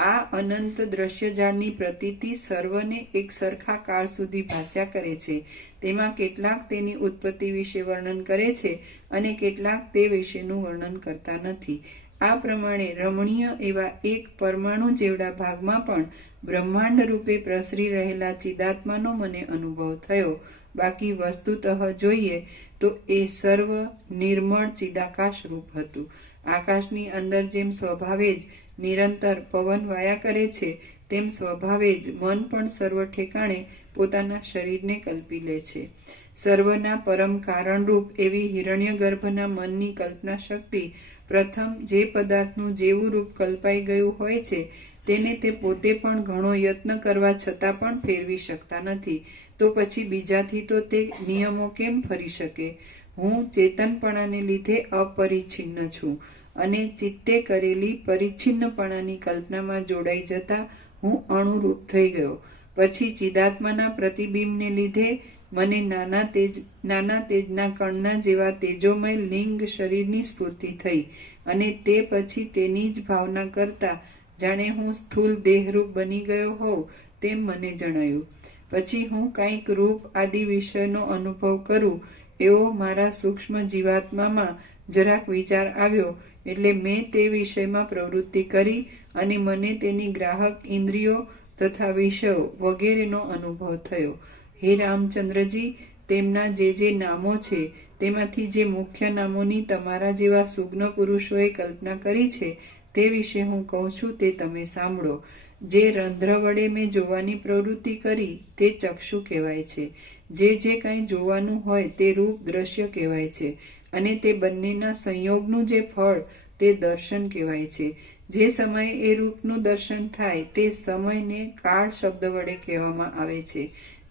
આ અનંત દ્રશ્યજાળની પ્રતીતિ સર્વને એક સરખા કાળ સુધી ભાસ્યા કરે છે. તેમાં કેટલાક તેની ઉત્પત્તિ વિશે વર્ણન કરે છે અને કેટલાક તે વિશેનું વર્ણન કરતા નથી. આ પ્રમાણે રમણીય એવા એક પરમાણુ જેવડા ભાગમાં પણ બ્રહ્માંડ રૂપે પ્રસરી રહેલા ચિદાત્માનો મને અનુભવ થયો. બાકી વસ્તુતઃ જોઈએ તો એ સર્વ નિર્મળ ચિદાકાશ રૂપ હતું. આકાશની અંદર જેમ સ્વભાવે જ નિરંતર પવન વાયા કરે છે, તેમ સ્વભાવે જ મન પણ સર્વ ઠેકાણે પોતાના શરીરને કલ્પી લે છે. સર્વના પરમ કારણરૂપ એવી હિરણ્યગર્ભના મનની કલ્પના શક્તિ પ્રથમ જે પદાર્થનું જેવું રૂપ કલ્પાઈ ગયું હોય છે તેને તે પોતે પણ ઘણો યત્ન કરવા છતાં પણ ફેરવી શકતા નથી, તો પછી બીજાથી તો તે નિયમો કેમ ફરી શકે? હું ચેતનપણાને લીધે અપરિચ્છિન્ન છું અને ચિત્તે કરેલી પરિચ્છિન્નપણાની કલ્પનામાં જોડાઈ જતા હું અણુરૂપ થઈ ગયો. પછી ચિદાત્માના પ્રતિબિંબને લીધે મને નાના તેજના કણના જેવા તેજોમય લિંગ શરીરની સ્ફૂર્તિ થઈ અને તે પછી તેની જ ભાવના કરતા જાણે હું સ્થૂલ દેહરૂપ બની ગયો હોઉં તેમ મને જણાયું. પછી હું કંઈક રૂપ આદિ વિષયનો અનુભવ કરું એવો મારા સૂક્ષ્મ જીવાત્મામાં જરાક વિચાર આવ્યો, એટલે મેં તે વિષયમાં પ્રવૃત્તિ કરી અને મને તેની ગ્રાહક ઇન્દ્રિયો તથા વિષયો વગેરેનો અનુભવ થયો. હે રામચંદ્રજી, તેમના જે નામો છે તેમાંથી જે મુખ્ય નામોની તમારા જેવા સુગ્ન પુરુષોએ કલ્પના કરી છે તે વિશે હું કહું છું, તે તમે સાંભળો. જે રંધ્ર વડે મેં જોવાની પ્રવૃત્તિ કરી તે ચક્ષુ કહેવાય છે. જે કંઈ જોવાનું હોય તે રૂપ દ્રશ્ય કહેવાય છે અને તે બંનેના સંયોગનું જે ફળ તે દર્શન કહેવાય છે. જે સમયે એ રૂપનું દર્શન થાય તે સમયને કાળ શબ્દ વડે કહેવામાં આવે છે.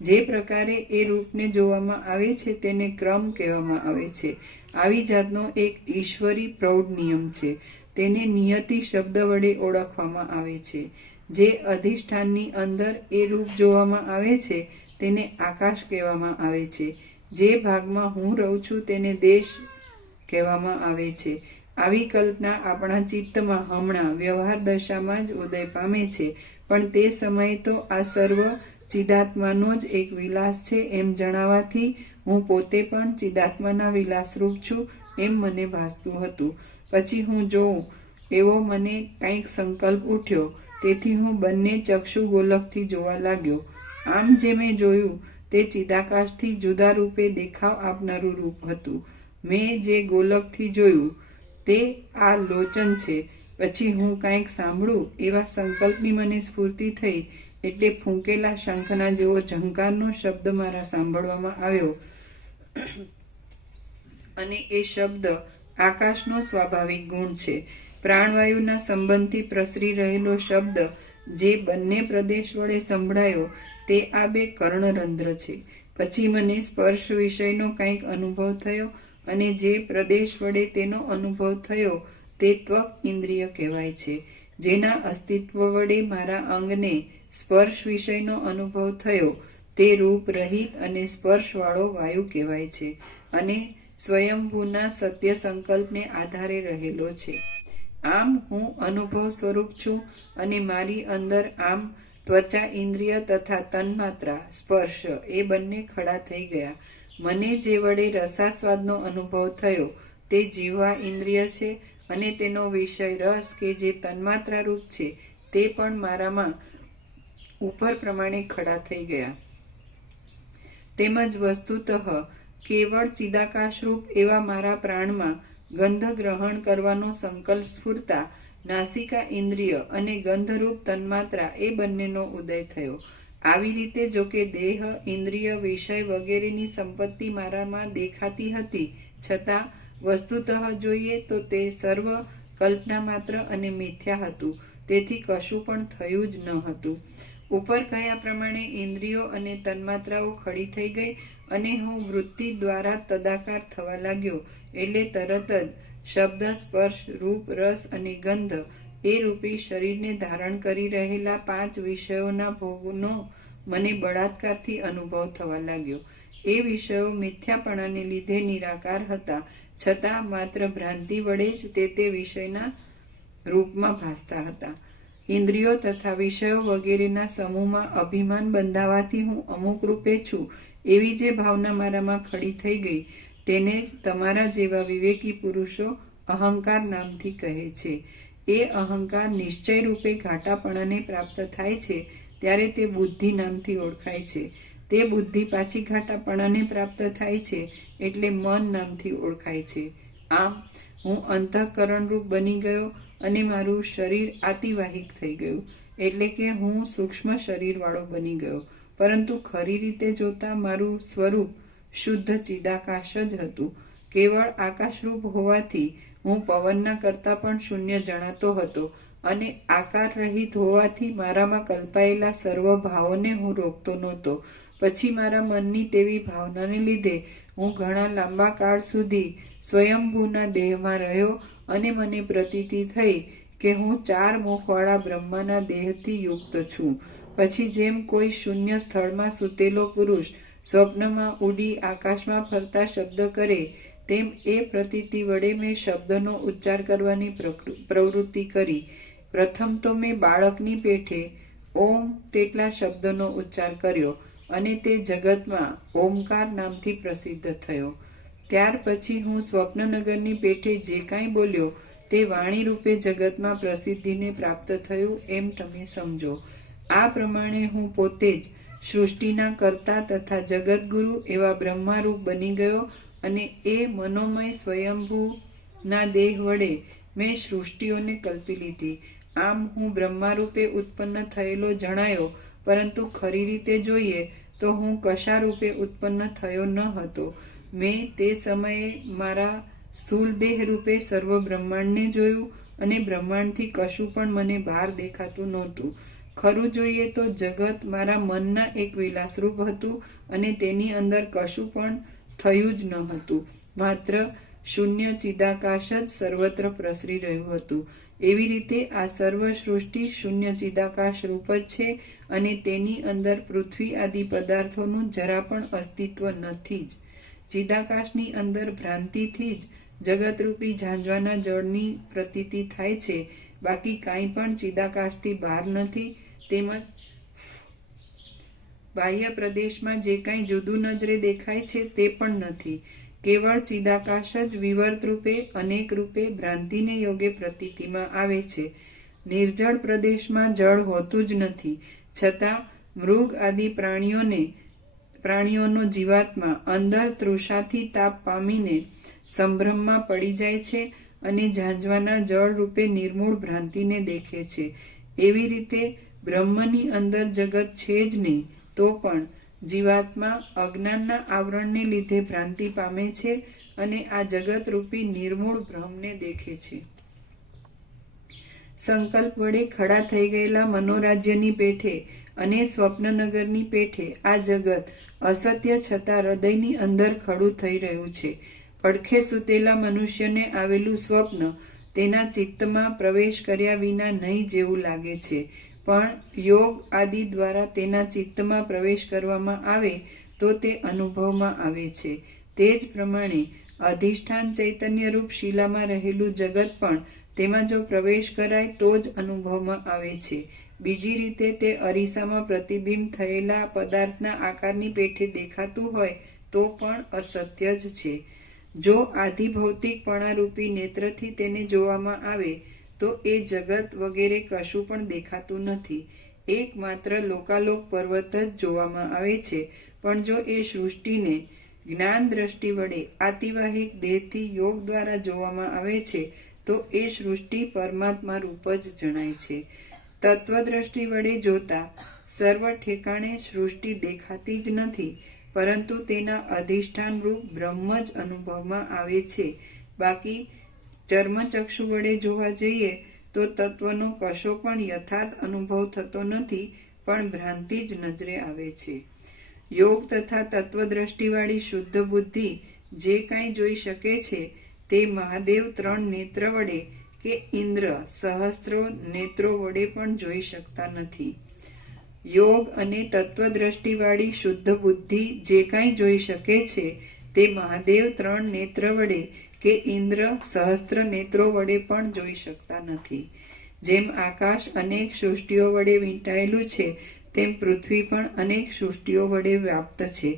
જે પ્રકારે એ રૂપને જોવામાં આવે છે તેને ક્રમ કહેવામાં આવે છે. આવી જાતનો એક ઈશ્વરી પ્રૌઢ નિયમ છે. તેને નિયતિ શબ્દ વડે ઓળખવામાં આવે છે. જે અધિષ્ઠાનની અંદર એ રૂપ જોવામાં આવે છે તેને આકાશ કહેવામાં આવે છે. જે ભાગમાં હું રહું છું તેને દેશ કહેવામાં આવે છે. આવી કલ્પના આપણા ચિત્તમાં હમણાં વ્યવહાર દશામાં જ ઉદય પામે છે, પણ તે સમયે તો આ સર્વ ચિદાત્માનો જ એક વિલાસ છે એમ જણાવાથી હું પોતે પણ ચિદાત્માના વિલાસરૂપ છું એમ મને ભાસતું હતું. પછી હું જોઉં એવો મને કંઈક સંકલ્પ ઉઠ્યો, તેથી હું બંને ચક્ષુ ગોલકથી જોવા લાગ્યો. આમ જે મેં જોયું તે ચિદાકાશથી જુદા રૂપે દેખાવ આપનારું રૂપ હતું. મેં જે ગોલકથી જોયું તે આ લોચન છે. પછી હું કંઈક સાંભળું એવા સંકલ્પની મને સ્ફૂર્તિ થઈ, એટલે ફૂંકેલા શંખના જેવો ઝંકારનો શબ્દ મારા સાંભળવામાં આવ્યો અને એ શબ્દ આકાશનો સ્વાભાવિક ગુણ છે. પ્રાણવાયુના સંબંધથી પ્રસરી રહેલો શબ્દ જે બંને પ્રદેશ વડે સંભળાયો તે આ બે કર્ણરંધ્ર છે. પછી મને સ્પર્શ વિષયનો કંઈક અનુભવ થયો અને જે પ્રદેશ વડે તેનો અનુભવ થયો તે ત્વક ઇન્દ્રિય કહેવાય છે. જેના અસ્તિત્વ વડે મારા અંગને સ્પર્શ વિષયનો અનુભવ થયો તે રૂપ રહિત અને સ્પર્શવાળો વાયુ કહેવાય છે અને સ્વયંભૂના સત્ય સંકલ્પને આધારે રહેલો છે. આમ હું અનુભવ સ્વરૂપ છું અને મારી અંદર આમ ત્વચા ઇન્દ્રિય તથા તન્માત્રા સ્પર્શ એ બંને ખડા થઈ ગયા. મને જે વડે રસાસ્વાદનો અનુભવ થયો તે જીહવા ઇન્દ્રિય છે અને તેનો વિષય રસ કે જે તન્માત્રા રૂપ છે તે પણ મારામાં ઉપર પ્રમાણે ખડા થઈ ગયા. તેમજ વસ્તુતઃ કેવળ ચિદાકાશરૂપ એવા મારા પ્રાણમાં ગંધ ગ્રહણ કરવાનો સંકલ્પ સ્ફૂરતા નાસિકા ઇન્દ્રિય અને ગંધરૂપ તન્માત્રા એ બંનેનો ઉદય થયો. આવી રીતે જોકે દેહ ઇન્દ્રિય વિષય વગેરેની સંપત્તિ મારામાં દેખાતી હતી, છતાં વસ્તુતઃ જોઈએ તો તે સર્વ કલ્પના માત્ર અને મિથ્યા હતું. તેથી કશું પણ થયું જ ન હતું. ઉપર કહ્યા પ્રમાણે ઇન્દ્રિયો અને તન્માત્રાઓ ખડી થઈ ગઈ અને હું વૃત્તિ દ્વારા તદાકાર થવા લાગ્યો એટલે તરત જ શબ્દ, સ્પર્શ, રૂપ, રસ અને ગંધ એ રૂપી શરીરને ધારણ કરી રહેલા 5 વિષયોના ભોગનો મને બળાત્કારથી અનુભવ થવા લાગ્યો. એ વિષયો મિથ્યાપણાને લીધે નિરાકાર હતા, છતાં માત્ર ભ્રાંતિ વડે જ તે વિષયના રૂપમાં ભાસતા હતા. ઇન્દ્રિયો તથા વિષયો વગેરેના સમૂહમાં અભિમાન બંધાવાથી હું અમુક રૂપે છું એવી જે ભાવના મારામાં ખડી થઈ ગઈ તેને જ તમારા જેવા વિવેકી પુરુષો અહંકાર નામથી કહે છે. એ અહંકાર નિશ્ચય રૂપે ઘાટાપણાને પ્રાપ્ત થાય છે ત્યારે તે બુદ્ધિ નામથી ઓળખાય છે. તે બુદ્ધિ પાછી ઘાટાપણાને પ્રાપ્ત થાય છે એટલે મન નામથી ઓળખાય છે. આમ હું અંતઃકરણરૂપ બની ગયો અને મારું શરીર આતિવાહિક થઈ ગયું એટલે કે હું સૂક્ષ્મ શરીરવાળો બની ગયો. પરંતુ ખરી રીતે જોતા મારું સ્વરૂપ શુદ્ધ ચિદાકાશ જ હતું. કેવળ આકાશરૂપ હોવાથી હું પવનના કરતાં પણ શૂન્ય જણાતો હતો અને આકાર રહિત હોવાથી મારામાં કલ્પાયેલા સર્વ ભાવોને હું રોકતો નહોતો. પછી મારા મનની તેવી ભાવનાને લીધે હું ઘણા લાંબા કાળ સુધી સ્વયંભૂના દેહમાં રહ્યો અને મને પ્રતીતિ થઈ કે હું 4 મુખવાળા બ્રહ્માના દેહથી યુક્ત છું. પછી જેમ કોઈ શૂન્ય સ્થળમાં સૂતેલો પુરુષ સ્વપ્નમાં ઉડી આકાશમાં ફરતા શબ્દ કરે તેમ એ પ્રતીતિ વડે મેં શબ્દનો ઉચ્ચાર કરવાની પ્રવૃત્તિ કરી. પ્રથમ તો મેં બાળકની પેઠે ઓમ તેટલા શબ્દનો ઉચ્ચાર કર્યો અને તે જગતમાં ઓમકાર નામથી પ્રસિદ્ધ થયો. ત્યાર પછી હું સ્વપ્નનગરની પેઠે જે કાંઈ બોલ્યો તે વાણી રૂપે જગતમાં પ્રસિદ્ધિને પ્રાપ્ત થયું એમ તમે સમજો. આ પ્રમાણે હું પોતે જ સૃષ્ટિના કર્તા તથા જગતગુરુ એવા બ્રહ્મારૂપ બની ગયો અને એ મનોમય સ્વયંભૂના દેહ વડે મેં સૃષ્ટિઓને કલ્પી લીધી. આમ હું બ્રહ્મારૂપે ઉત્પન્ન થયેલો જણાયો, પરંતુ ખરી રીતે જોઈએ તો હું કશા રૂપે ઉત્પન્ન થયો ન હતો. મેં તે સમયે મારા સ્થૂલ દેહ રૂપે સર્વ બ્રહ્માંડને જોયું અને બ્રહ્માંડથી કશું પણ મને બહાર દેખાતું નહોતું. ખરું જોઈએ તો જગત મારા મનના એક વિલાસરૂપ હતું અને તેની અંદર કશું પણ થયું જ ન હતું. માત્ર શૂન્ય ચિદાકાશ જ સર્વત્ર પ્રસરી રહ્યું હતું. એવી રીતે આ સર્વ સૃષ્ટિ શૂન્ય ચિદાકાશ રૂપ જ છે અને તેની અંદર પૃથ્વી આદિ પદાર્થોનું જરા પણ અસ્તિત્વ નથી જ. ચિદાકાશની અંદર ભ્રાંતિથી જ જગતરૂપી ઝાંઝવાના જળની પ્રતીતિ થાય છે, બાકી કાંઈ પણ ચિદાકાશથી બહાર નથી. તેમજ બાહ્ય પ્રદેશમાં જે કાંઈ જુદું નજરે દેખાય છે તે પણ નથી. કેવળ ચિદાકાશ જ વિવર્ત રૂપે અનેક રૂપે ભ્રાંતિને યોગે પ્રતીતિમાં આવે છે. નિર્જળ પ્રદેશમાં જળ હોતું જ નથી, છતાં મૃગ આદિ પ્રાણીઓનો જીવાત્મા અંદર તૃષાથી તાપ પામીને સંભ્રમમાં પડી જાય છે અને ઝાંઝવાના જળ રૂપે નિર્મૂળ ભ્રાંતિને દેખે છે. એવી રીતે બ્રહ્મની અંદર જગત છે જ નહીં તો પણ જીવાત્મા અજ્ઞાનના આવરણને લીધે ભ્રાંતિ પામે છે અને આ જગત રૂપી નિર્મૂળ ભ્રમને દેખે છે. સંકલ્પ વડે ખડા થઈ ગયેલા મનોરાજ્યની પેઠે અને સ્વપ્નનગરની પેઠે આ જગત અસત્ય છતાં હૃદયની અંદર ખડું થઈ રહ્યું છે. પડખે સૂતેલા મનુષ્યને આવેલું સ્વપ્ન તેના ચિત્તમાં પ્રવેશ કર્યા વિના નહીં જેવું લાગે છે, પણ યોગ આદિ દ્વારા તેના ચિત્તમાં પ્રવેશ કરવામાં આવે તો તે અનુભવમાં આવે છે. તે જ પ્રમાણે અધિષ્ઠાન ચૈતન્યરૂપ શિલામાં રહેલું જગત પણ તેમાં જો પ્રવેશ કરાય તો જ અનુભવમાં આવે છે. બીજી રીતે તે અરીસામાં પ્રતિબિંબ થયેલા પદાર્થના આકારની પેઠે દેખાતું હોય તો પણ અસત્ય જ છે. જો આધિભૌતિકપણારૂપી નેત્રથી તેને જોવામાં આવે તો એ જગત વગેરે કશું પણ દેખાતું નથી. એકમાત્ર લોકાલોક પર્વત જ જોવામાં આવે છે. પણ જો એ સૃષ્ટિને જ્ઞાન દ્રષ્ટિ વડે આતિવાહિક દેહથી યોગ દ્વારા જોવામાં આવે છે તો એ સૃષ્ટિ પરમાત્મા રૂપ જ જણાય છે. તત્વદ્રષ્ટિ વડે જોતા સર્વ ઠેકાણે સૃષ્ટિ દેખાતી જ નથી, પરંતુ તેના અધિષ્ઠાન રૂપ બ્રહ્મ જ અનુભવમાં આવે છે. બાકી ચર્મચક્ષુ વડે જોવા જઈએ તો તત્વનો કશો પણ યથાર્થ અનુભવ થતો નથી, પણ ભ્રાંતિ જ નજરે આવે છે. યોગ તથા તત્વદ્રષ્ટિવાળી શુદ્ધ બુદ્ધિ જે કાંઈ જોઈ શકે છે તે મહાદેવ 3 નેત્ર વડે કે ઇન્દ્ર સહસ્ત્રો નેત્રો વડે પણ જોઈ શકતા નથી. યોગ અને તત્વદ્રષ્ટિવાળી શુદ્ધ બુદ્ધિ જે કાંઈ જોઈ શકે છે તે મહાદેવ 3 નેત્ર વડે કે ઇન્દ્ર સહસ્ત્ર નેત્રો વડે પણ જોઈ શકતા નથી. જેમ આકાશ અનેક સૃષ્ટિઓ વડે વીંટાયેલું છે તેમ પૃથ્વી પણ અનેક સૃષ્ટિઓ વડે વ્યાપ્ત છે.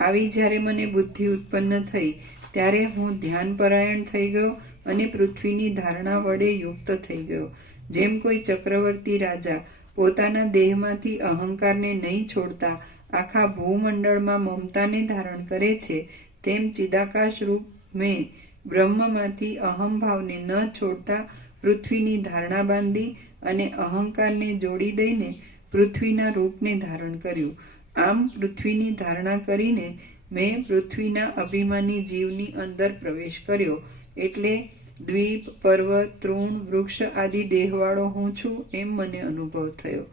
આવી જ્યારે મને બુદ્ધિ ઉત્પન્ન થઈ ત્યારે હું ધ્યાનપરાયણ થઈ ગયો અને પૃથ્વીની ધારણા વડે યુક્ત થઈ ગયો. જેમ કોઈ ચક્રવર્તી રાજા પોતાના દેહમાંથી અહંકારને નહીં છોડતા આખા ભૂમંડળમાં મમતાને ધારણ કરે છે, તેમ ચિદાકાશ રૂપ મેં બ્રહ્મમાંથી અહંભાવને ન છોડતા પૃથ્વીની ધારણા બાંધી અને અહંકારને જોડી દઈને પૃથ્વીના રૂપને ધારણ કર્યું. આમ પૃથ્વીની ધારણા કરીને મેં પૃથ્વીના અભિમાની જીવની અંદર પ્રવેશ કર્યો. એટલે દ્વીપ, પર્વત, તૃણ, વૃક્ષ આદિ દેહવાળો હું છું એમ મને અનુભવ થયો.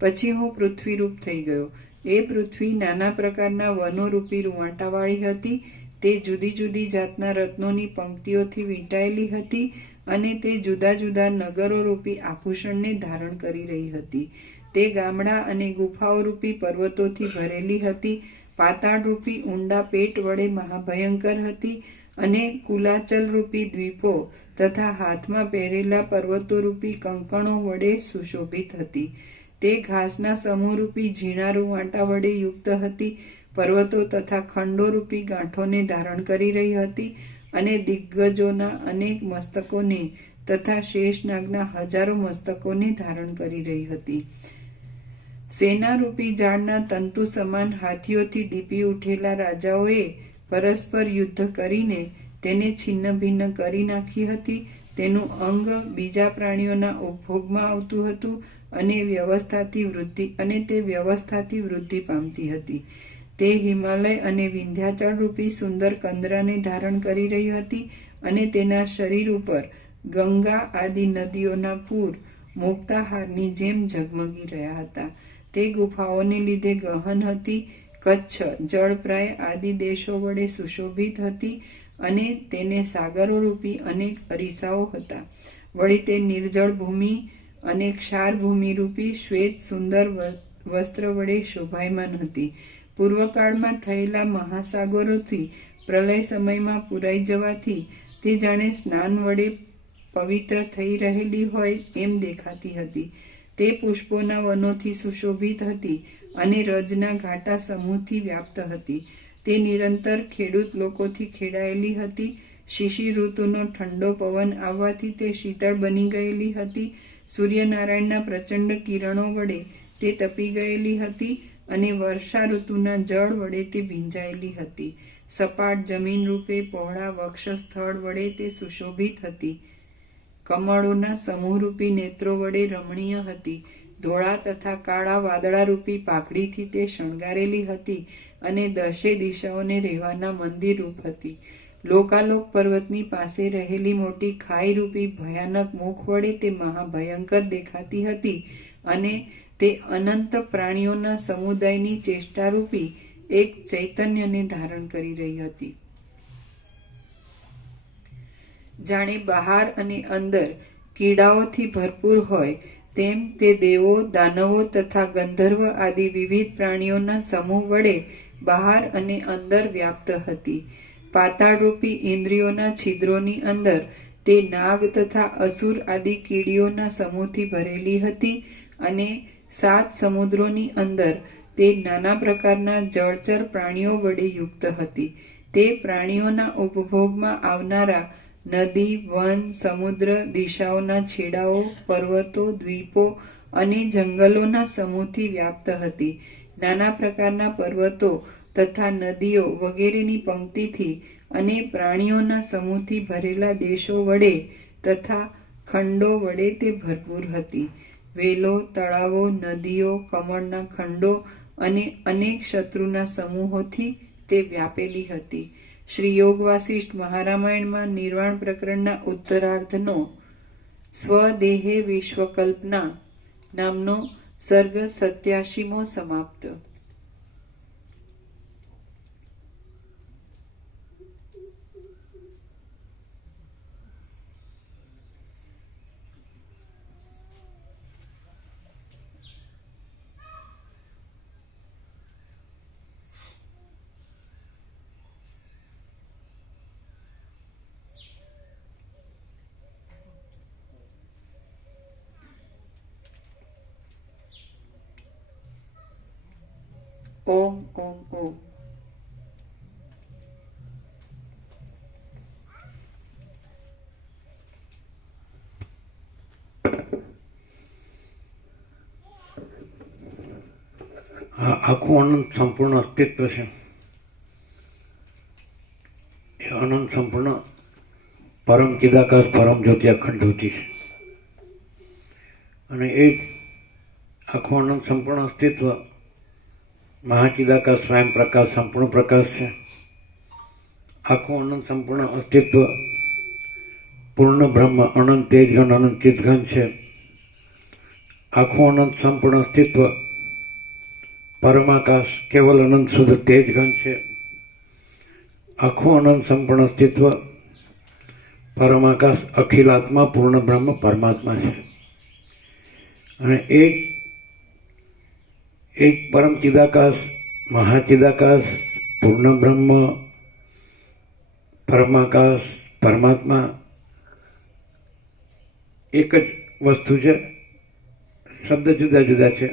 પછી હું પૃથ્વીરૂપ થઈ ગયો. એ પૃથ્વી નાના પ્રકારના વનોરૂપી રૂંવાટાવાળી હતી. તે જુદી જુદી જાતના રત્નોની પંક્તિઓથી વીંટાયેલી હતી અને તે જુદા જુદા નગરોરૂપી આભૂષણને ધારણ કરી રહી હતી. તે ગામડા અને ગુફાઓરૂપી પર્વતોથી ભરેલી હતી. પાતાળરૂપી ઊંડા પેટ વડે મહાભયંકર હતી અને કુલાચલરૂપી દ્વીપો તથા હાથમાં પહેરેલા પર્વતોરૂપી કંકણો વડે સુશોભિત હતી. તે ઘાસના સમૂહરૂપી ઝીણા રૂંવાટા વડે યુક્ત હતી. પર્વતો તથા ખંડોરૂપી ગાંઠોને ધારણ કરી રહી હતી અને દિગ્ગજોના અનેક મસ્તકોને તથા શેષનાગના હજારો મસ્તકોને ધારણ કરી રહી હતી. સેનારૂપી ઝાડના તંતુ સમાન હાથીઓથી દીપી ઉઠેલા રાજાઓએ પરસ્પર યુદ્ધ કરીને તેને છિન્ન ભિન્ન કરી નાખી હતી. તેનું અંગ બીજા પ્રાણીઓના ઉપભોગમાં આવતું હતું અને તે વ્યવસ્થાથી વૃદ્ધિ પામતી હતી. તે હિમાલય અને વિંધ્યાચળ રૂપી સુંદર કંદરાને ધારણ કરી રહી હતી અને તેના શરીર ઉપર ગંગા આદિ નદીઓના પૂર મુક્તાહારની જેમ ઝગમગી રહ્યા હતા. તે ગુફાઓને લીધે ગહન હતી. કચ્છ, જળપ્રાય આદિ દેશો વડે સુશોભિત હતી અને તેને સાગરો રૂપી અનેક અરીસાઓ હતા. વળી તે નિર્જળ ભૂમિ અને ક્ષાર ભૂમિ રૂપી શ્વેત સુંદર વસ્ત્ર વડે શોભાયમાન હતી. પૂર્વકાળમાં થયેલા મહાસાગરોથી પ્રલય સમયમાં પુરાઈ જવાથી તે જાણે સ્નાન વડે પવિત્ર થઈ રહેલી હોય એમ દેખાતી હતી. તે પુષ્પોના વનોથી સુશોભિત હતી અને રજના ઘાટા સમૂહથી વ્યાપ્ત હતી. તે નિરંતર ખેડૂત લોકોથી ખેડાયેલી હતી. શિશિર ઋતુનો ઠંડો પવન આવવાથી તે શીતળ બની ગયેલી હતી. સૂર્યનારાયણના પ્રચંડ કિરણો વડે તે તપી ગયેલી હતી અને વર્ષા ઋતુના જળ વડે તે ભીંજાયેલી હતી. સપાટ જમીન રૂપે પહોળા વક્ષ સ્થળ વડે તે સુશોભિત હતી. કમળોના સમૂહરૂપી નેત્રો વડે રમણીય હતી. ધોળા તથા કાળા વાદળારૂપી પાઘડીથી તે શણગારેલી હતી અને 10 દિશાઓને રહેવાના મંદિર રૂપ હતી. લોકાલોક પર્વતની પાસે રહેલી મોટી ખાઈરૂપી ભયાનક મુખ વડે તે મહાભયંકર દેખાતી હતી અને તે અનંત પ્રાણીઓના સમુદાયની ચેષ્ટારૂપી એક ચૈતન્યને ધારણ કરી રહી હતી. જાણે બહાર અને અંદર કીડાઓથી ભરપૂર હોય તેમ તે દેવો, દાનવો તથા ગંધર્વ આદિ વિવિધ પ્રાણીઓના સમૂહ વડે બહાર અને અંદર વ્યાપ્ત હતી. પાતાળરૂપી ઇન્દ્રિયોના છિદ્રોની અંદર તે નાગ તથા અસુર આદિ કીડીઓના સમૂહથી ભરેલી હતી અને 7 સમુદ્રોની અંદર તે નાના પ્રકારના જળચર પ્રાણીઓ વડે યુક્ત હતી. તે પ્રાણીઓના ઉપભોગમાં આવનારા નદી, વન, સમુદ્ર, દિશાઓના છેડાઓ, પર્વતો, દ્વીપો અને જંગલોના સમૂહથી વ્યાપ્ત હતી. નાના પ્રકારના પર્વતો તથા નદીઓ વગેરેની પંક્તિથી અને પ્રાણીઓના સમૂહથી ભરેલા દેશો વડે તથા ખંડો વડે તે ભરપૂર હતી. વેલો, તળાવો, નદીઓ, કમળના ખંડો અને અનેક શત્રુના સમૂહોથી તે વ્યાપેલી હતી. શ્રી યોગ વાસિષ્ઠ મહારામાયણમાં નિર્વાણ પ્રકરણના ઉત્તરાર્ધનો સ્વદેહે વિશ્વકલ્પના નામનો સર્ગ 87મો સમાપ્ત. ઓમ ઓમ ઓમ. આ આખું અનંત સંપૂર્ણ અસ્તિત્વ છે. એ અનંત સંપૂર્ણ પરમ ચિદાકાશ, પરમ જ્યોતિ, અખંડ જ્યોતિ છે. અને એ જ આખું અનંત સંપૂર્ણ અસ્તિત્વ મહાચિદાકાશ, સ્વયં પ્રકાશ, સંપૂર્ણ પ્રકાશ છે. આખું અનંત સંપૂર્ણ અસ્તિત્વ પૂર્ણ બ્રહ્મ, અનંત તેજઘન, અનંત ચિતઘન છે. આખું અનંત સંપૂર્ણ અસ્તિત્વ પરમાકાશ, કેવલ અનંત શુદ્ધ તેજઘન છે. આખું અનંત સંપૂર્ણ અસ્તિત્વ પરમાકાશ, અખિલ આત્મા, પૂર્ણ બ્રહ્મ, પરમાત્મા છે. અને એ જ પરમ ચિદાકાશ, મહાચિદાકાશ, પૂર્ણ બ્રહ્મ, પરમાકાશ, પરમાત્મા એક જ વસ્તુ છે. શબ્દ જુદા જુદા છે.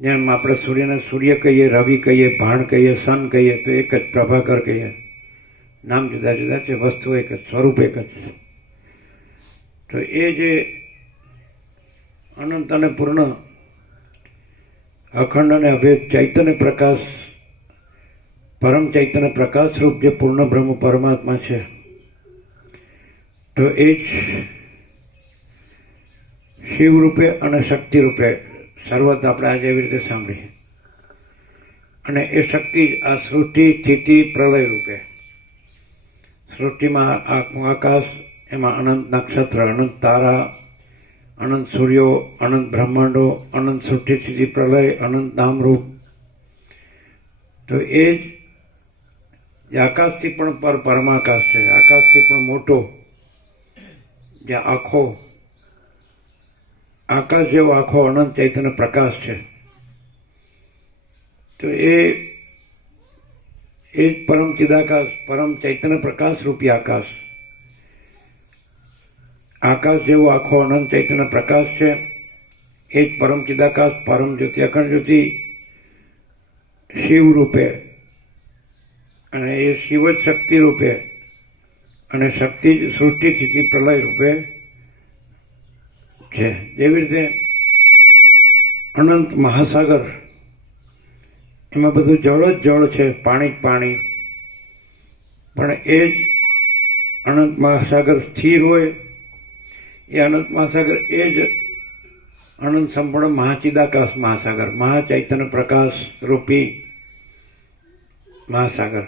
જેમ આપણે સૂર્યને સૂર્ય કહીએ, રવિ કહીએ, ભાણ કહીએ, સન કહીએ, તો એક જ પ્રભાકર કહીએ. નામ જુદા જુદા છે, વસ્તુ એક જ, સ્વરૂપ એક જ. તો એ જે અનંત અને પૂર્ણ, અખંડ અને અભેદ ચૈતન્ય પ્રકાશ, પરમ ચૈતન્ય પ્રકાશ રૂપ જે પૂર્ણ બ્રહ્મ પરમાત્મા છે, તો એ જ શિવ રૂપે અને શક્તિ રૂપે સર્વત આપણે આજે એવી રીતે સાંભળીએ. અને એ શક્તિ જ આ સૃષ્ટિ, સ્થિતિ, પ્રલય રૂપે, સૃષ્ટિમાં આખું આકાશ, એમાં અનંત નક્ષત્ર, અનંત તારા, અનંત સૂર્યો, અનંત બ્રહ્માંડો, અનંત સૃષ્ટિ, સ્થિતિ, પ્રલય, અનંત નામરૂપ. તો એ જ આકાશથી પણ પરમાકાશ છે, આકાશથી પણ મોટો, જે આખો આકાશ જેવો આખો અનંત ચૈતન્ય પ્રકાશ છે. તો એ જ પરમ ચિદાકાશ, પરમ ચૈતન્ય પ્રકાશ રૂપી આકાશ, આકાશ જેવો આખો અનંત ચૈતન્ય પ્રકાશ છે. એ જ પરમ ચિદાકાશ, પરમ જ્યોતિ, અખંડ જ્યોતિ શિવ રૂપે, અને એ શિવ જ શક્તિ રૂપે, અને શક્તિ જ સૃષ્ટિ, સ્થિતિ, પ્રલય રૂપે છે. જેવી રીતે અનંત મહાસાગર, એમાં બધું જળ જ જળ છે, પાણી જ પાણી, પણ એ જ અનંત મહાસાગર સ્થિર હોય, એ અનંત મહાસાગર એ જ અનંત સંપૂર્ણ મહાચિદાકાશ મહાસાગર, મહાચૈતન્ય પ્રકાશ રૂપી મહાસાગર.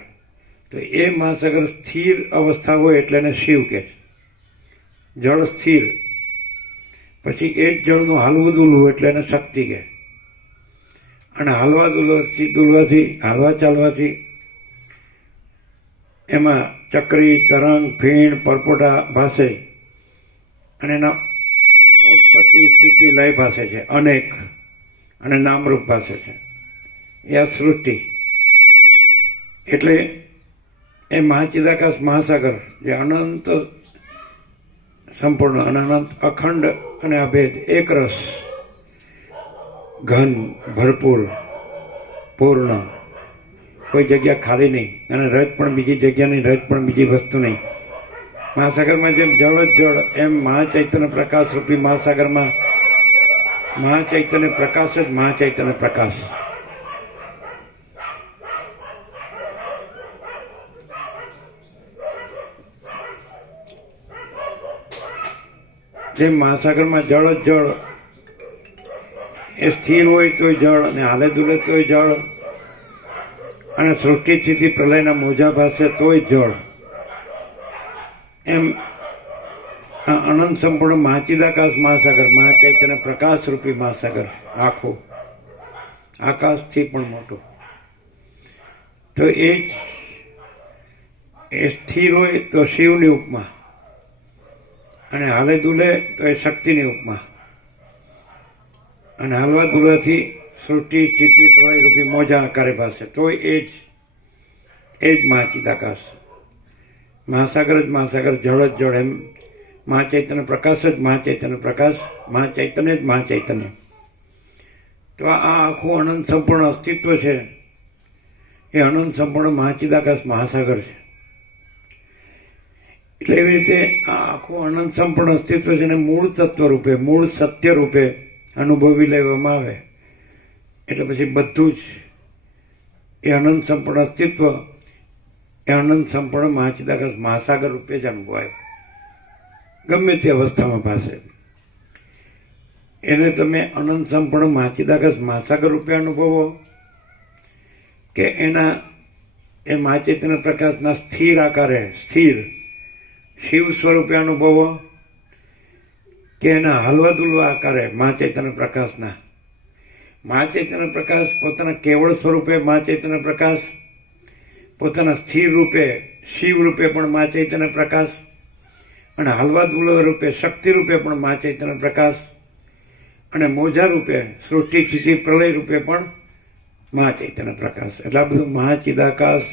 તો તો એ મહાસાગર સ્થિર અવસ્થા હોય એટલે એને શિવ કહે છે. જળ સ્થિર. પછી એ જ જળનું હાલવું દુલવું એટલે એને શક્તિ કહે. અને હાલવા દુલવાથી હાલવા ચાલવાથી એમાં ચક્રી, તરંગ, ફીણ, પરપોટા ભાસે અને એના ઉત્પત્તિ, સ્થિતિ, લય ભાસે છે અનેક, અને નામરૂપ ભાસે છે. એ આ સૃષ્ટિ એટલે એ મહાચિદાકાશ મહાસાગર જે અનંત સંપૂર્ણ અને અનંત અખંડ અને અભેદ એક રસ, ઘન, ભરપૂર, પૂર્ણ, કોઈ જગ્યા ખાલી નહીં, અને રજ પણ બીજી જગ્યા નહીં, રજ પણ બીજી વસ્તુ નહીં. મહાસાગરમાં જેમ જળ જ જળ, એમ મહાચૈતન્ય પ્રકાશ રૂપી મહાસાગરમાં મહાચૈતન્ય પ્રકાશ જ મહાચૈતન્ય પ્રકાશ. જેમ મહાસાગરમાં જળ જ જળ, એ સ્થિર હોય તોય જળ, અને હાલે દુલે તોય જળ, અને સૃષ્ટિ સ્થિતિ પ્રલયના મોજા ભાસે તોય જળ. એમ આ અનંત સંપૂર્ણ મહાચિદાકાશ મહાસાગર, મહાચૈતન્ય પ્રકાશ રૂપી મહાસાગર, આખું આકાશથી પણ મોટું. તો એ સ્થિર હોય તો શિવની ઉપમા, અને હાલે દુલે તો એ શક્તિની ઉપમા, અને હાલવા દુલવાથી સૃષ્ટિ સ્થિતિ પ્રલય રૂપી મોજા આકારે ભાસે તોય એ જ મહાચિદાકાશ મહાસાગર જ મહાસાગર, જળ જ જળ. એમ મહાચૈતન્ય પ્રકાશ જ મહાચૈતન્ય પ્રકાશ, મહાચૈતન્ય જ મહાચૈતન્ય. તો આ આખું અનંત સંપૂર્ણ અસ્તિત્વ છે એ અનંત સંપૂર્ણ મહાચિદાકાશ મહાસાગર છે. એટલે એવી રીતે આ આખું અનંત સંપૂર્ણ અસ્તિત્વ છે ને મૂળ તત્વ રૂપે, મૂળ સત્ય રૂપે અનુભવી લેવામાં આવે એટલે પછી બધું જ એ અનંત સંપૂર્ણ અસ્તિત્વ એ અનંત સંપૂર્ણ મહાચિદાકાશ મહાસાગર રૂપે જ અનુભવાય. ગમે તે અવસ્થામાં ભાષે એને તમે અનંત સંપૂર્ણ મહાચિદાકાશ મહાસાગર રૂપે અનુભવો, કે એના એ મહાચૈતન્ય પ્રકાશના સ્થિર આકારે સ્થિર શિવ સ્વરૂપે અનુભવો, કે એના હલવા દુલવા આકારે મહાચૈતન્ય પ્રકાશના. મહાચૈતન્ય પ્રકાશ પોતાના કેવળ સ્વરૂપે મહાચૈતન્ય પ્રકાશ, પોતાના સ્થિર રૂપે શિવ રૂપે પણ મહાચૈતન્ય પ્રકાશ, અને હલવા દુલવા રૂપે શક્તિ રૂપે પણ મહાચૈતન્ય પ્રકાશ, અને મોજા રૂપે સૃષ્ટિ સ્થિતિ પ્રલય રૂપે પણ મહાચૈતન્ય પ્રકાશ. એટલે આ બધું મહાચિદાકાશ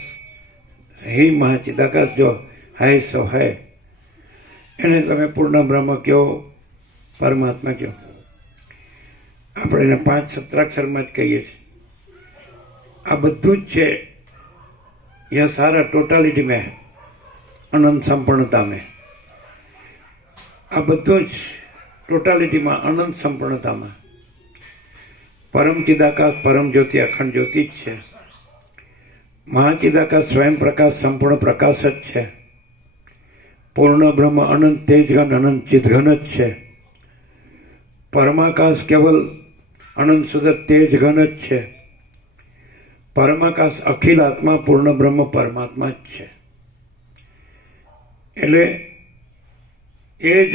હે મહાચિદાકાશ જો હૈ સો હૈ. એને તમે પૂર્ણ બ્રહ્મ કહો, પરમાત્મા કહો. આપણે એને 5 સત્રાક્ષરમાં જ કહીએ છીએ. આ બધું જ છે यह सारा टोटालिटी में अनंत संपूर्णता में आ બધું જ ટોટાલિટીમાં અનંત સંપૂર્ણતામાં પરમ ચિદાકાશ પરમ જ્યોતિ અખંડ જ્યોતિ જ છે. મહાચિદાકાશ સ્વયં પ્રકાશ સંપૂર્ણ પ્રકાશ જ છે. પૂર્ણ બ્રહ્મ અનંત તેજઘન અનંત ચિદઘન જ છે. પરમાકાશ કેવલ અનંત સુધર તેજઘન જ છે. પરમાકાશ અખિલ આત્મા પૂર્ણ બ્રહ્મ પરમાત્મા જ છે. એટલે એ જ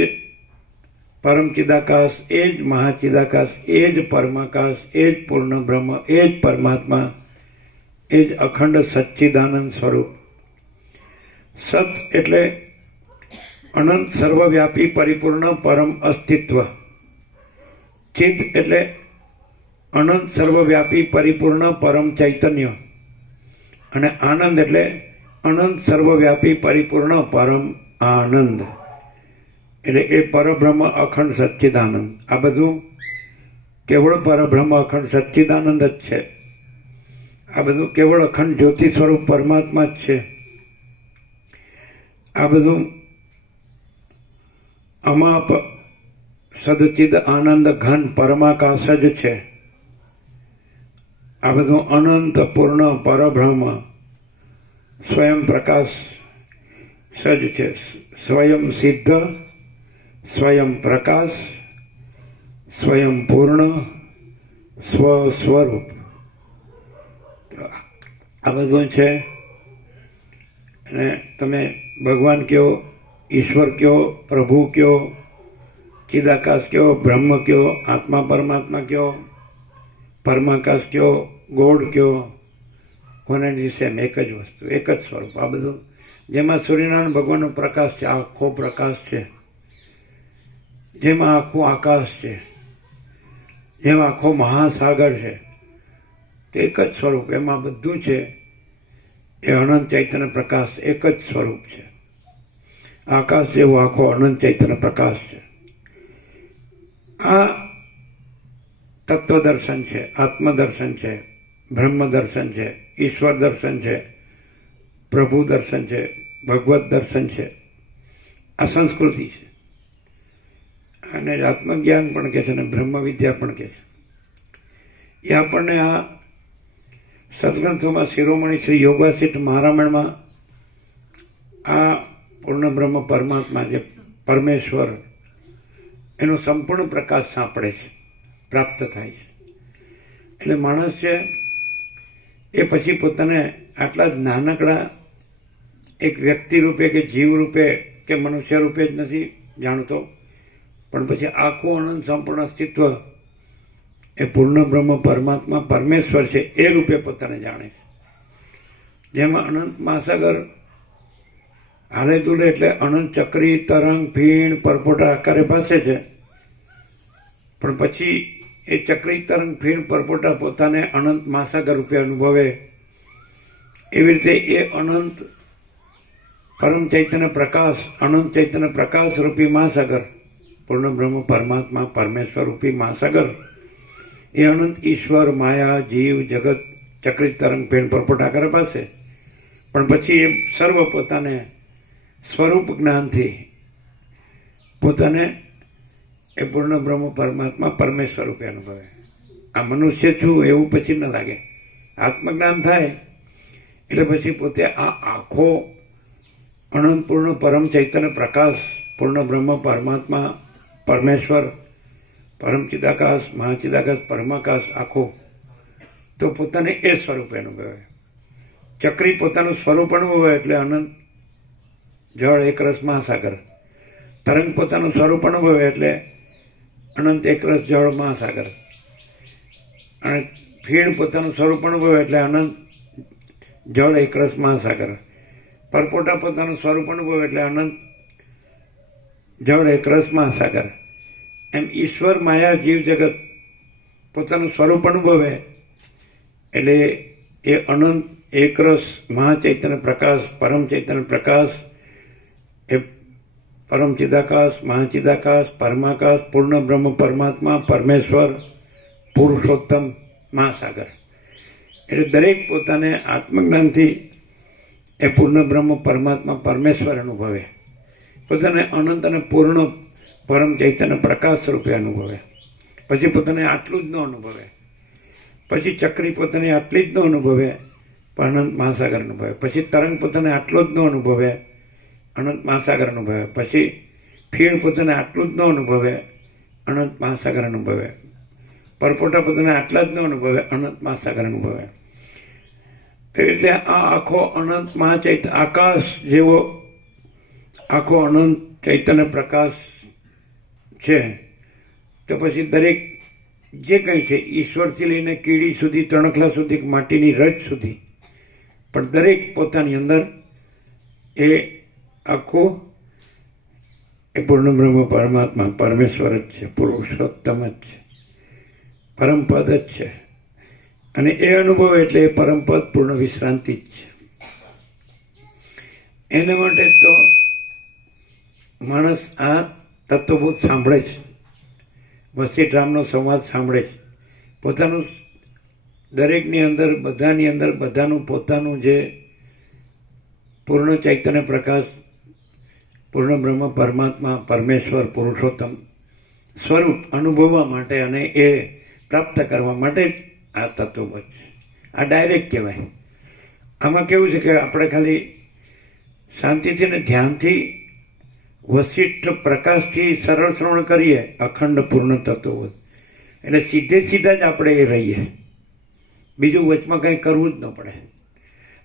પરમ ચિદાકાશ, એ જ મહાચિદાકાશ, એ જ પરમાકાશ, એ જ પૂર્ણ બ્રહ્મ, એ જ પરમાત્મા, એ જ અખંડ સચ્ચિદાનંદ સ્વરૂપ. સત એટલે અનંત સર્વવ્યાપી પરિપૂર્ણ પરમ અસ્તિત્વ. ચિદ એટલે અનંત સર્વવ્યાપી પરિપૂર્ણ પરમ ચૈતન્ય. અને આનંદ એટલે અનંત સર્વવ્યાપી પરિપૂર્ણ પરમ આનંદ. એટલે એ પરબ્રહ્મ અખંડ સચ્ચિદાનંદ. આ બધું કેવળ પરબ્રહ્મ અખંડ સચ્ચિદાનંદ જ છે. આ બધું કેવળ અખંડ જ્યોતિ સ્વરૂપ પરમાત્મા જ છે. આ બધું અમાપ સદચિદ આનંદ ઘન પરમાકાશ જ છે. આ બધું અનંત પૂર્ણ પરબ્રહ્મ સ્વયં પ્રકાશ સજ છે. સ્વયં સિદ્ધ, સ્વયં પ્રકાશ, સ્વયં પૂર્ણ, સ્વસ્વરૂપ. આ બધું છે અને તમે ભગવાન કહો, ઈશ્વર કહો, પ્રભુ કહો, ચિદાકાશ કહો, બ્રહ્મ કહો, આત્મા પરમાત્મા કહો, પરમાકાશ કહો, ગોડ કહો, કોને સેમ એક જ વસ્તુ, એક જ સ્વરૂપ. આ બધું જેમાં સૂર્યનારાયણ ભગવાનનો પ્રકાશ છે, આખો પ્રકાશ છે, જેમાં આખું આકાશ છે, જેમાં આખો મહાસાગર છે, તે એક જ સ્વરૂપ. એમાં બધું છે એ અનંત ચૈતન્ય પ્રકાશ એક જ સ્વરૂપ છે. આકાશ જેવો આખો અનંત ચૈતન્ય પ્રકાશ છે. આ તત્વદર્શન છે, આત્મદર્શન છે, બ્રહ્મ દર્શન છે, ઈશ્વર દર્શન છે, પ્રભુ દર્શન છે, ભગવત દર્શન છે. આ સંસ્કૃતિ છે. અને આત્મજ્ઞાન પણ કહે છે અને બ્રહ્મ વિદ્યા પણ કહે છે. એ આપણને આ સદગ્રંથોમાં શિરોમણી શ્રી યોગાસિદ્ધ મહારામણમાં આ પૂર્ણ બ્રહ્મ પરમાત્મા જે પરમેશ્વર એનો સંપૂર્ણ પ્રકાશ સાંપડે છે, પ્રાપ્ત થાય છે. એટલે માણસ છે એ પછી પોતાને આટલા જ નાનકડા એક વ્યક્તિ રૂપે કે જીવ રૂપે કે મનુષ્ય રૂપે જ નથી જાણતો, પણ પછી આખું અનંત સંપૂર્ણ અસ્તિત્વ એ પૂર્ણ બ્રહ્મ પરમાત્મા પરમેશ્વર છે એ રૂપે પોતાને જાણે છે. જેમાં અનંત મહાસાગર હાલે દુલે એટલે અનંત ચક્રી તરંગ ભીણ પરપોટા આકારે ભાસે છે, પણ પછી એ ચક્રી તરંગ ભીણ પરપોટા પોતાને અનંત મહાસાગર રૂપે અનુભવે. એવી રીતે એ અનંત પરમ ચૈતન્ય પ્રકાશ, અનંત ચૈતન્ય પ્રકાશ રૂપી મહાસાગર, પૂર્ણ બ્રહ્મ પરમાત્મા પરમેશ્વર રૂપી મહાસાગર, એ અનંત ઈશ્વર માયા જીવ જગત ચક્રી તરંગ ભીણ પરપોટા આકારે પાસે. પણ પછી એ સર્વ પોતાને સ્વરૂપ જ્ઞાનથી પોતાને એ પૂર્ણ બ્રહ્મ પરમાત્મા પરમેશ્વર રૂપે અનુભવે. આ મનુષ્ય છું એવું પછી ન લાગે. આત્મજ્ઞાન થાય એટલે પછી પોતે આ આખો અનંત પૂર્ણ પરમ ચૈતન્ય પ્રકાશ, પૂર્ણ બ્રહ્મ પરમાત્મા પરમેશ્વર, પરમ ચિદાકાશ, મહાચિદાકાશ, પરમાકાશ આખો તો પોતાને એ સ્વરૂપે અનુભવે. ચક્રી પોતાનું સ્વરૂપ અનુભવે એટલે અનંત જળ એકરસ મહાસાગર. તરંગ પોતાનું સ્વરૂપ અનુભવે એટલે અનંત એકરસ જળ મહાસાગર. અને ફીણ પોતાનું સ્વરૂપ અનુભવે એટલે અનંત જળ એકરસ મહાસાગર. પરપોટા પોતાનું સ્વરૂપ અનુભવે એટલે અનંત જળ એકરસ મહાસાગર. એમ ઈશ્વર માયા જીવ જગત પોતાનું સ્વરૂપ અનુભવે એટલે એ અનંત એકરસ મહાચૈતન્ય પ્રકાશ, પરમ ચૈતન્ય પ્રકાશ, એ પરમ ચિદાકાશ, મહાચિદાકાશ, પરમાકાશ, પૂર્ણ બ્રહ્મ પરમાત્મા પરમેશ્વર પુરુષોત્તમ મહાસાગર. એટલે દરેક પોતાને આત્મજ્ઞાનથી એ પૂર્ણ બ્રહ્મ પરમાત્મા પરમેશ્વર અનુભવે, પોતાને અનંત અને પૂર્ણ પરમ ચૈતન્ય પ્રકાશ રૂપે અનુભવે. પછી પોતાને આટલું જ ન અનુભવે, પછી ચક્રી પોતાને આટલી જ ન અનુભવે પણ અનંત મહાસાગર અનુભવે. પછી તરંગ પોતાને આટલો જ ન અનુભવે, અનંત મહાસાગર અનુભવે. પછી ફીણ પોતાને આટલું જ ન અનુભવે, અનંત મહાસાગર અનુભવે. પરપોટા પોતાને આટલા જ ન અનુભવે, અનંત મહાસાગર અનુભવે. તેવી રીતે આ આખો અનંત મહાચૈતન્ય આકાશ જેવો આખો અનંત ચૈતન્ય પ્રકાશ છે. તો પછી દરેક જે કંઈ છે, ઈશ્વરથી લઈને કીડી સુધી, તણખલા સુધી, માટીની રજ સુધી, પણ દરેક પોતાની અંદર એ આખું એ પૂર્ણ બ્રહ્મ પરમાત્મા પરમેશ્વર જ છે, પુરુષોત્તમ જ છે, પરમપદ જ છે. અને એ અનુભવ એટલે એ પરમપદ પૂર્ણ વિશ્રાંતિ જ છે. એના માટે તો માણસ આ તત્વબોધ સાંભળે છે, વશિષ્ઠરામનો સંવાદ સાંભળે છે. પોતાનું દરેકની અંદર, બધાની અંદર બધાનું પોતાનું જે પૂર્ણ ચૈતન્ય પ્રકાશ, પૂર્ણ બ્રહ્મ પરમાત્મા પરમેશ્વર પુરુષોત્તમ સ્વરૂપ અનુભવવા માટે અને એ પ્રાપ્ત કરવા માટે આ તત્વબોધ છે. આ ડાયરેક્ટ કહેવાય. આમાં કેવું છે કે આપણે ખાલી શાંતિથી ને ધ્યાનથી વશિષ્ઠ પ્રકાશથી સરળ શ્રવણ કરીએ અખંડ પૂર્ણ તત્વબોધ, એટલે સીધે સીધા જ આપણે એ રહીએ, બીજું વચમાં કંઈ કરવું જ ન પડે.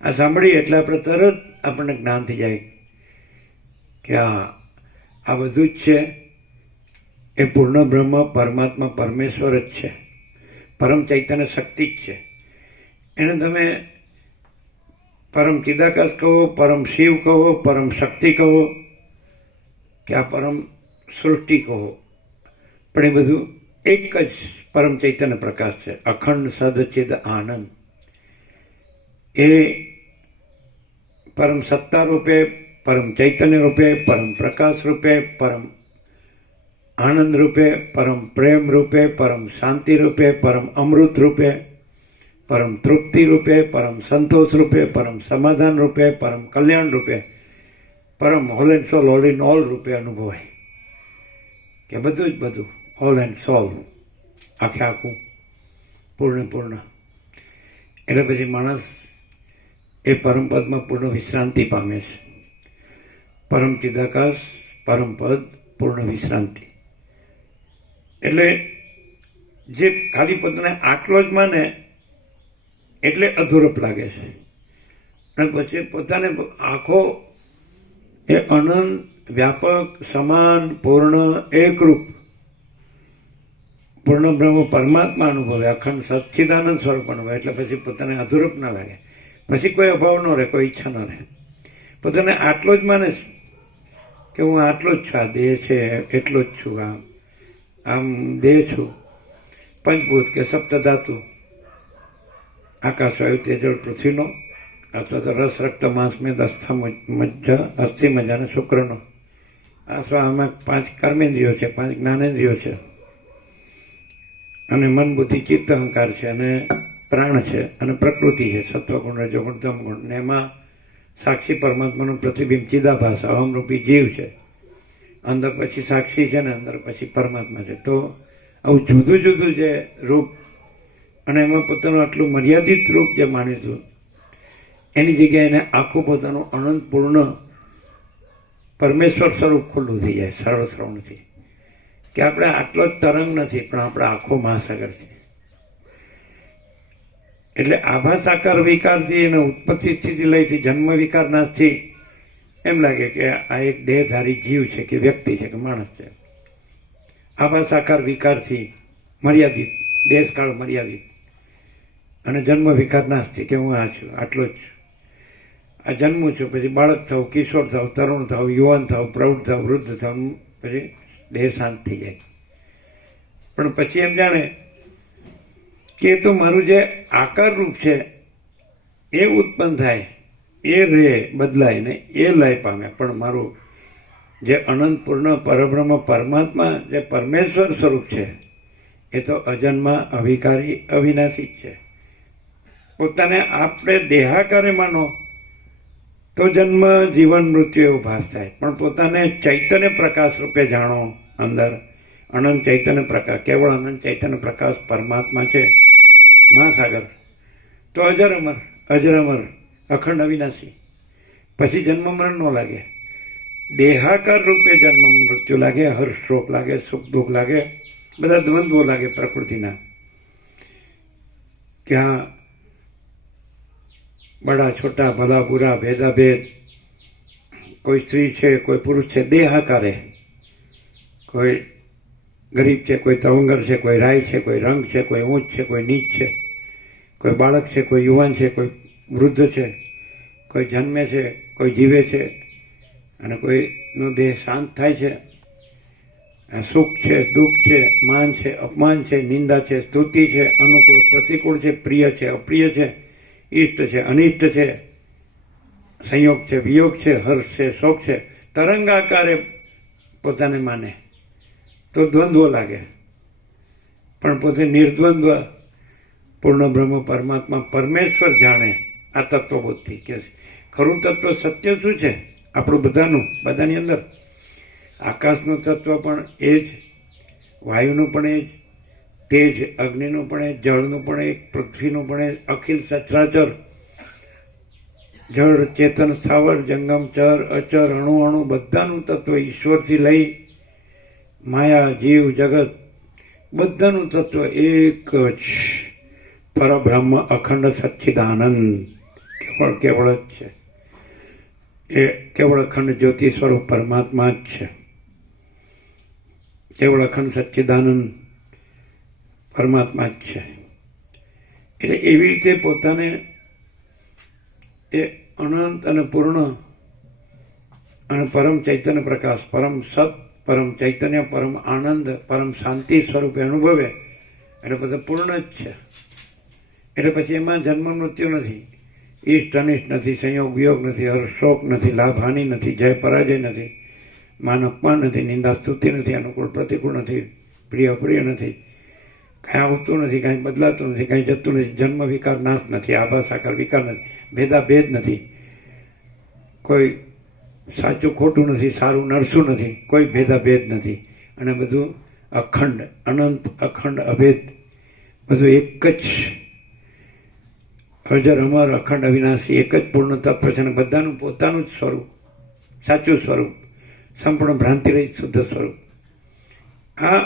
આ સાંભળીએ એટલે આપણે તરત આપણને જ્ઞાન થઈ જાય કે આ બધું જ છે એ પૂર્ણ બ્રહ્મ પરમાત્મા પરમેશ્વર જ છે, પરમ ચૈતન્ય શક્તિ જ છે. એને તમે પરમ ચિદાકાશ કહો, પરમ શિવ કહો, પરમ શક્તિ કહો કે આ પરમ સૃષ્ટિ કહો, પણ એ બધું એક જ પરમ ચૈતન્ય પ્રકાશ છે. અખંડ સદચિદ આનંદ એ પરમ સત્તા રૂપે, પરમ ચૈતન્ય રૂપે, પરમ પ્રકાશ રૂપે, પરમ આનંદ રૂપે, પરમ પ્રેમ રૂપે, પરમ શાંતિ રૂપે, પરમ અમૃત રૂપે, પરમ તૃપ્તિ રૂપે, પરમ સંતોષ રૂપે, પરમ સમાધાન રૂપે, પરમ કલ્યાણ રૂપે, પરમ whole and sole, all in all રૂપે અનુભવાય કે બધું જ બધું, ઓલ એન્ડ સોલ, આખે આખું, પૂર્ણ. એટલે પછી માણસ એ પરમ પદમાં પૂર્ણ વિશ્રાંતિ પામે છે. પરમ ચિદાકાશ, પરમ પદ, પૂર્ણ વિશ્રાંતિ. એટલે જે ખાલી પોતાને આટલો જ માને એટલે અધૂરપ લાગે છે, અને પછી પોતાને આખો એ અનંત, વ્યાપક, સમાન, પૂર્ણ, એકરૂપ પૂર્ણ બ્રહ્મ પરમાત્મા અનુભવે, અખંડ સચ્ચિદાનંદ સ્વરૂપ અનુભવે, એટલે પછી પોતાને અધૂરપ ના લાગે, પછી કોઈ અભાવ ન રહે, કોઈ ઈચ્છા ન રહે. પોતાને આટલો જ માને છે કે હું આટલો જ છું, આ દેહ છે એટલો જ છું, આમ દેહ છું, પંચભૂત કે સપ્તધાતુ, આકાશ, વાયુ, તેજળ, પૃથ્વીનો, અથવા તો રસ, રક્ત, માંસ, મેદ, અસ્થિ મજ્જા અને શુક્રનો. આ આમાં 5 કર્મેન્દ્રિયો છે, 5 જ્ઞાનેન્દ્રિયો છે, અને મન, બુદ્ધિ, ચિત્ત, અહંકાર છે, અને પ્રાણ છે, અને પ્રકૃતિ છે, સત્વગુણ, રજોગુણ, તમગુણ. ને એમાં સાક્ષી પરમાત્માનું પ્રતિબિંબ ચિદાભાસ અહમરૂપી જીવ છે. અંદર પછી સાક્ષી છે ને અંદર પછી પરમાત્મા છે. તો આવું જુદું જુદું જે રૂપ, અને એમાં પોતાનું આટલું મર્યાદિત રૂપ જે માનીશું, એની જગ્યાએ એને આખું પોતાનું અનંત પૂર્ણ પરમેશ્વર સ્વરૂપ ખુલ્લું થઈ જાય સરળ શ્રવણથી, કે આપણે આટલો જ તરંગ નથી, પણ આપણે આખો મહાસાગર છે. એટલે આભાસ આકાર વિકારથી અને ઉત્પત્તિ સ્થિતિ લઈથી જન્મ વિકાર નાશથી એમ લાગે કે આ એક દેહધારી જીવ છે, કે વ્યક્તિ છે, કે માણસ છે. આભાસ આકાર વિકારથી મર્યાદિત, દેશકાળ મર્યાદિત, અને જન્મ વિકાર નાશથી કે હું આ છું, આટલો જ આ જન્મું છું, પછી બાળક થાવ, કિશોર થાવ, તરુણ થાવ, યુવાન થાવ, પ્રૌઢ થાવ, વૃદ્ધ થાવ, પછી દેહ શાંત થઈ જાય. પણ પછી એમ જાણે કે તો મારું જે આકાર રૂપ છે એ ઉત્પન્ન થાય, એ રહે, બદલાય ને એ લય પામે, પણ મારું જે અનંત પૂર્ણ પરબ્રહ્મ પરમાત્મા જે પરમેશ્વર સ્વરૂપ છે એ તો અજન્મા, અવિકારી, અવિનાશી જ છે. પોતાને આપણે દેહાકારે માનો તો જન્મ, જીવન, મૃત્યુ એવો ભાસ થાય, પણ પોતાને ચૈતન્ય પ્રકાશ રૂપે જાણો, અંદર અનંત ચૈતન્ય પ્રકાશ, કેવળ અનંત ચૈતન્ય પ્રકાશ પરમાત્મા છે, મહાસાગર, તો અજર અમર, અખંડ, અવિનાશી. પછી જન્મ મરણ ન લાગે. દેહાકાર રૂપે જન્મ મૃત્યુ લાગે, હર્ષ શોક લાગે, સુખ દુઃખ લાગે, બધા દ્વંદ્વો લાગે પ્રકૃતિના, કે હા બડા છોટા, ભલા બુરા, ભેદાભેદ, કોઈ સ્ત્રી છે, કોઈ પુરુષ છે, દેહાકારે, કોઈ ગરીબ છે, કોઈ તવંગર છે, કોઈ રાય છે, કોઈ રંગ છે, કોઈ ઊંચ છે, કોઈ નીચ છે, કોઈ બાળક છે, કોઈ યુવાન છે, કોઈ વૃદ્ધ છે, કોઈ જન્મે છે, કોઈ જીવે છે, અને કોઈનો દેહ શાંત થાય છે. સુખ છે, દુઃખ છે, માન છે, અપમાન છે, નિંદા છે, સ્તુતિ છે, અનુકૂળ, પ્રતિકૂળ છે, પ્રિય છે, અપ્રિય છે, ઈષ્ટ છે, અનિષ્ટ છે, સંયોગ છે, વિયોગ છે, હર્ષ છે, શોક છે, તરંગાકારે પોતાને માને તો દ્વંદ્વ લાગે. પણ પોતે નિર્દ્વંદ્વ પૂર્ણ બ્રહ્મ પરમાત્મા પરમેશ્વર જાણે આ તત્વબોધથી, કે ખરું તત્વ સત્ય શું છે આપણું બધાની અંદર. આકાશનું તત્વ પણ એ જ, વાયુનું પણ એ જ, તેજ અગ્નિનું પણ એ, જળનું પણ એ, પૃથ્વીનું પણ એ, અખિલ સચરાચર જળ, ચેતન, સ્થાવર, જંગમ, ચર, અચર, અણુ બધાનું તત્વ, ઈશ્વરથી લઈ માયા, જીવ, જગત, બધાનું તત્વ એક જ પરબ્રહ્મ, અખંડ સચ્ચિદાનંદ, કેવળ જ છે. એ કેવળ અખંડ જ્યોતિ સ્વરૂપ પરમાત્મા જ છે. કેવળ અખંડ સચ્ચિદાનંદ પરમાત્મા જ છે. એટલે એવી રીતે પોતાને એ અનંત અને પૂર્ણ અને પરમ ચૈતન્ય પ્રકાશ, પરમ સત, પરમ ચૈતન્ય, પરમ આનંદ, પરમ શાંતિ સ્વરૂપે અનુભવે એટલે બધું પૂર્ણ જ છે. એટલે પછી એમાં જન્મ મૃત્યુ નથી, ઈષ્ટ અનિષ્ટ નથી, સંયોગ વિયોગ નથી, હર્ષ શોક નથી, લાભ હાનિ નથી, જય પરાજય નથી, માન અપમાન નથી, નિંદા સ્તુતિ નથી, અનુકૂળ પ્રતિકૂળ નથી, પ્રિય અપ્રિય નથી, કાંઈ આવતું નથી, કાંઈ બદલાતું નથી, કાંઈ જતું નથી, જન્મ વિકાર નાશ નથી, આભાસ આકાર વિકાર નથી, ભેદાભેદ નથી, કોઈ સાચું ખોટું નથી, સારું નરસું નથી, કોઈ ભેદાભેદ નથી. અને બધું અખંડ, અનંત, અખંડ, અભેદ, બધું એક જ અજર અમર અખંડ અવિનાશી એક જ પૂર્ણ તત્વ છે. અને બધાનું પોતાનું જ સ્વરૂપ, સાચું સ્વરૂપ, સંપૂર્ણ ભ્રાંતિરહિત શુદ્ધ સ્વરૂપ. આ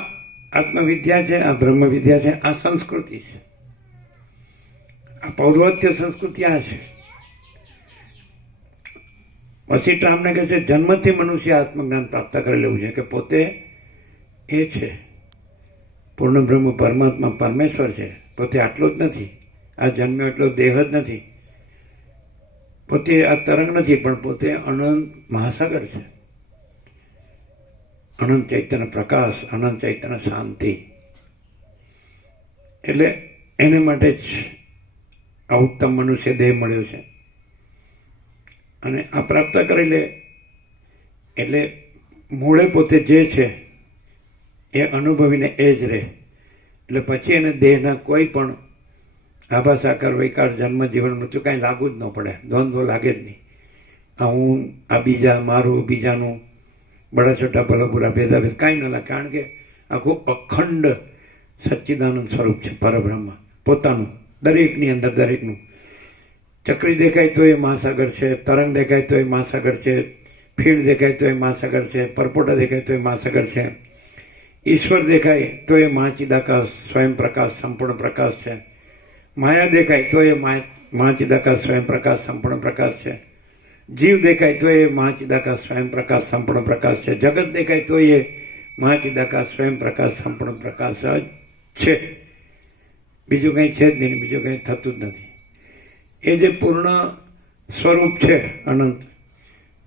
આત્મવિદ્યા છે, આ બ્રહ્મ વિદ્યા છે, આ સંસ્કૃતિ છે, આ પૌર્વત્ય સંસ્કૃતિ આ છે. વશિષ્ઠ રામને કહે છે જન્મથી મનુષ્ય આત્મજ્ઞાન પ્રાપ્ત કરી લેવું છે કે પોતે એ છે પૂર્ણ બ્રહ્મ પરમાત્મા પરમેશ્વર છે. પોતે આટલું જ નથી, આ જન્મ્યો એટલો દેહ જ નથી, પોતે આ તરંગ નથી, પણ પોતે અનંત મહાસાગર છે, અનંત ચૈતન્ય પ્રકાશ, અનંત ચૈતન્ય શાંતિ. એટલે એને માટે જ આ ઉત્તમ મનુષ્ય દેહ મળ્યો છે. અને આ પ્રાપ્ત કરી લે એટલે મૂળે પોતે જે છે એ અનુભવીને એ જ રહે. એટલે પછી એને દેહના કોઈ પણ આભાસ આકાર વૈકાર જન્મ જીવન મૃત્યુ કાંઈ લાગુ જ ન પડે, દ્વંદ્વ લાગે જ નહીં. આ હું, આ બીજા, મારું, બીજાનું, બડા છોટા ભલા બુરા ભેદાભેદ કાંઈ ન લાગે. કારણ કે આખું અખંડ સચ્ચિદાનંદ સ્વરૂપ છે પરબ્રહ્મ, પોતાનું દરેકની અંદર, દરેકનું. ચક્રી દેખાય તો એ મહાસાગર છે, તરંગ દેખાય તો એ મહાસાગર છે, ફીણ દેખાય તો એ મહાસાગર છે, પરપોટા દેખાય તો એ મહાસાગર છે, ઈશ્વર દેખાય તો એ મહાચિદાકાશ સ્વયં પ્રકાશ સંપૂર્ણ પ્રકાશ છે, માયા દેખાય તો એ મહાચિદાકાશ સ્વયં પ્રકાશ સંપૂર્ણ પ્રકાશ છે, જીવ દેખાય તો એ મહાચિદાકાશ સ્વયં પ્રકાશ સંપૂર્ણ પ્રકાશ છે, જગત દેખાય તો એ મહાચિદાકાશ સ્વયં પ્રકાશ સંપૂર્ણ પ્રકાશ જ છે. બીજું કંઈ છે જ નહીં, બીજું કંઈ થતું જ નથી. એ જે પૂર્ણ સ્વરૂપ છે અનંત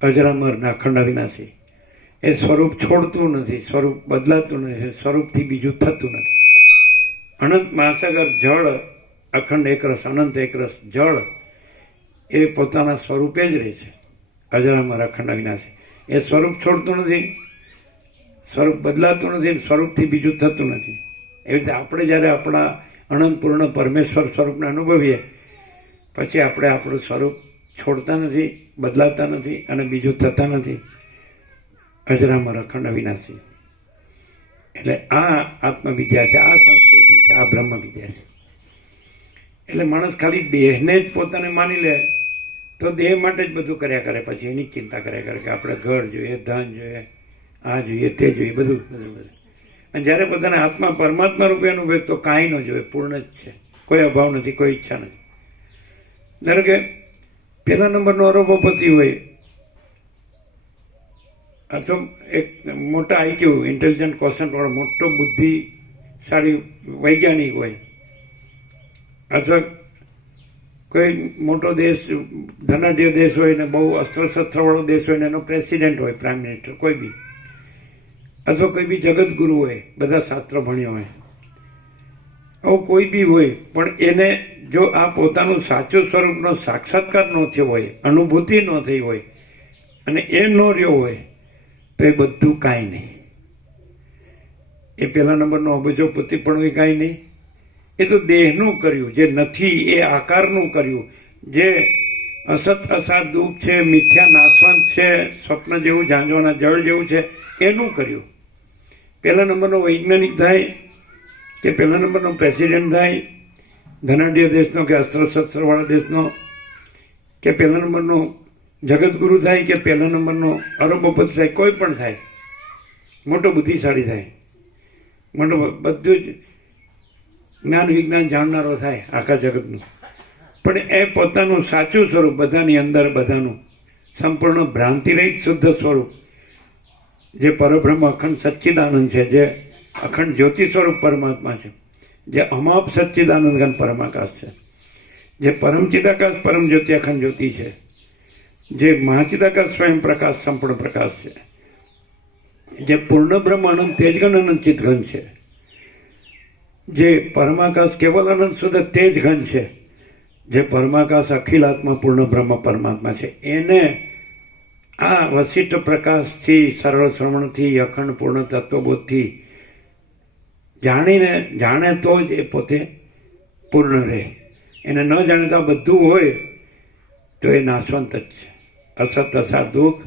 અજરામર ને અખંડ અવિનાશી, એ સ્વરૂપ છોડતું નથી, સ્વરૂપ બદલાતું નથી, સ્વરૂપથી બીજું થતું નથી. અનંત મહાસાગર જળ, અખંડ એકરસ, અનંત એકરસ જળ એ પોતાના સ્વરૂપે જ રહે છે, અજરામર અખંડ અવિનાશી. એ સ્વરૂપ છોડતું નથી, સ્વરૂપ બદલાતું નથી, સ્વરૂપથી બીજું થતું નથી. એવી રીતે આપણે જ્યારે આપણા અનંત પૂર્ણ પરમેશ્વર સ્વરૂપને અનુભવીએ પછી આપણે આપણું સ્વરૂપ છોડતા નથી, બદલાતા નથી અને બીજું થતા નથી, અજરામર અખંડ અવિનાશી. એટલે આ આત્મવિદ્યા છે, આ સંસ્કૃતિ છે, આ બ્રહ્મ વિદ્યા છે. એટલે માણસ ખાલી દેહને જ પોતાને માની લે તો દેહ માટે જ બધું કર્યા કરે, પછી એની જ ચિંતા કર્યા કરે કે આપણે ઘર જોઈએ, ધન જોઈએ, આ જોઈએ, તે જોઈએ, બધું. અને જ્યારે પોતાને આત્મા પરમાત્મા રૂપે અનુભવે તો કાંઈ ન જોઈએ, પૂર્ણ જ છે, કોઈ અભાવ નથી, કોઈ ઈચ્છા નથી. ધારો કે પહેલા નંબરનો અરોપપતિ હોય અથવા એક મોટા આઈક્યુ ઇન્ટેલિજન્ટ ક્વેશ્ચન વાળો મોટો બુદ્ધિશાળી વૈજ્ઞાનિક હોય, અથવા કોઈ મોટો દેશ, ધનાઢ્ય દેશ હોય ને બહુ અસ્ત્ર-શસ્ત્રવાળો દેશ હોય ને એનો પ્રેસિડેન્ટ હોય, પ્રાઇમ મિનિસ્ટર, કોઈ બી, અથવા કોઈ બી જગતગુરુ હોય, બધા શાસ્ત્ર ભણ્યો હોય, આવું કોઈ બી હોય, પણ એને જો આ પોતાનું સાચું સ્વરૂપનો સાક્ષાત્કાર ન થયો હોય, અનુભૂતિ ન થઈ હોય અને એ ન રહ્યો હોય તો એ બધું કાંઈ નહીં. એ પહેલા નંબરનો અબજોપતિ પણ એ કાંઈ નહીં. એ તો દેહનું કર્યું, જે નથી એ આકારનું કર્યું, જે અસત અસાર દુઃખ છે, મિથ્યા નાશવંત છે, સ્વપ્ન જેવું ઝાંઝવાના જળ જેવું છે, એનું કર્યું. પહેલા નંબરનો વૈજ્ઞાનિક થાય કે પહેલા નંબરનો પ્રેસિડેન્ટ થાય ધનાઢ્ય દેશનો કે અસ્ત્ર-શસ્ત્રવાળા દેશનો, કે પહેલા નંબરનો જગતગુરુ થાય કે પહેલા નંબરનો અરબોપતિ થાય, કોઈ પણ થાય, મોટો બુદ્ધિશાળી થાય, મોટો બધું જ જ્ઞાન વિજ્ઞાન જાણનારો થાય આખા જગતનું, પણ એ પોતાનું સાચું સ્વરૂપ બધાની અંદર બધાનું સંપૂર્ણ ભ્રાંતિરહિત શુદ્ધ સ્વરૂપ જે પરબ્રહ્મ અખંડ સચ્ચિદાનંદ છે, જે અખંડ જ્યોતિ સ્વરૂપ પરમાત્મા છે, જે અમાપ સચ્ચિદાનંદ ઘન પરમાકાશ છે, જે પરમ ચિદાકાશ પરમ જ્યોતિ અખંડ જ્યોતિ છે, જે મહાચિદાકાશ સ્વયં પ્રકાશ સંપૂર્ણ પ્રકાશ છે, જે પૂર્ણ બ્રહ્મ અનંત તેજઘન અનંત ચિતઘન છે, જે પરમાકાશ કેવલ અનંત શુદ્ધ તેજઘન છે, જે પરમાકાશ અખિલ આત્મા પૂર્ણ બ્રહ્મ પરમાત્મા છે, એને આ વશિષ્ઠ પ્રકાશથી સરળ શ્રવણથી અખંડ પૂર્ણ તત્વબોધથી જાણે તો જ એ પોતે પૂર્ણ રહે. એને ન જાણે તો આ બધું હોય તો એ નાશવંત જ છે. અસત અસાર દુઃખ,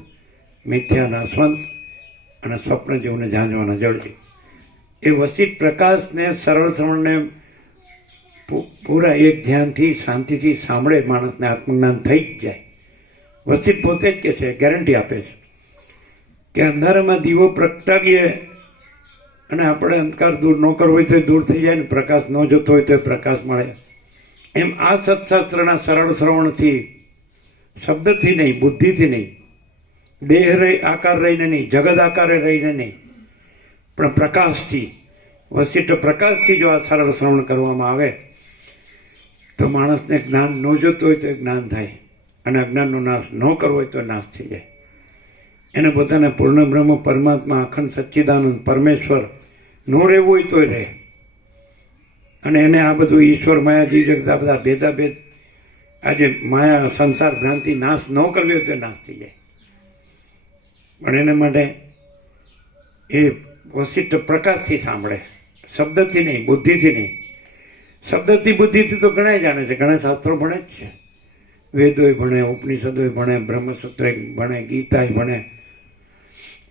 મિથ્યા નાશવંત અને સ્વપ્ન જેવને ઝાંઝવાના જળજી. એ વશિષ્ઠ પ્રકાશને સરળ શ્રવણને પૂરા એક ધ્યાનથી શાંતિથી સાંભળે માણસને આત્મજ્ઞાન થઈ જ જાય. વશિષ્ઠ પોતે જ કે છે, ગેરંટી આપે છે કે અંધારામાં દીવો પ્રગટાવીએ અને આપણે અંધકાર દૂર ન કરવો હોય તો દૂર થઈ જાય ને પ્રકાશ ન જોતો હોય તો પ્રકાશ મળે. એમ આ સત્શાસ્ત્રના સરળ શ્રવણથી, શબ્દથી નહીં, બુદ્ધિથી નહીં, દેહ આકાર રહીને નહીં, જગત આકારે રહીને નહીં, પણ પ્રકાશથી, વશિષ્ઠ પ્રકાશથી જો આ સરળ શ્રવણ કરવામાં આવે તો માણસને જ્ઞાન ન જોતું હોય તો જ્ઞાન થાય અને અજ્ઞાનનો નાશ ન કરવો હોય તો નાશ થઈ જાય. એને પોતાને પૂર્ણ બ્રહ્મ પરમાત્મા અખંડ સચ્ચિદાનંદ પરમેશ્વર ન રહેવું હોય તોય રહે. અને એને આ બધું ઈશ્વર માયા જીવ જગત આ બધા ભેદાભેદ આજે માયા સંસાર ભ્રાંતિ નાશ ન કરવી હોય તો નાશ થઈ જાય. પણ એને માટે એ વશિષ્ઠ પ્રકાશથી સાંભળે, શબ્દથી નહીં, બુદ્ધિથી નહીં. શબ્દથી બુદ્ધિથી તો ઘણા જાણે છે, ઘણા શાસ્ત્રો ભણે જ છે, વેદોય ભણે, ઉપનિષદોય ભણે, બ્રહ્મસૂત્ર ભણે, ગીતાય ભણે,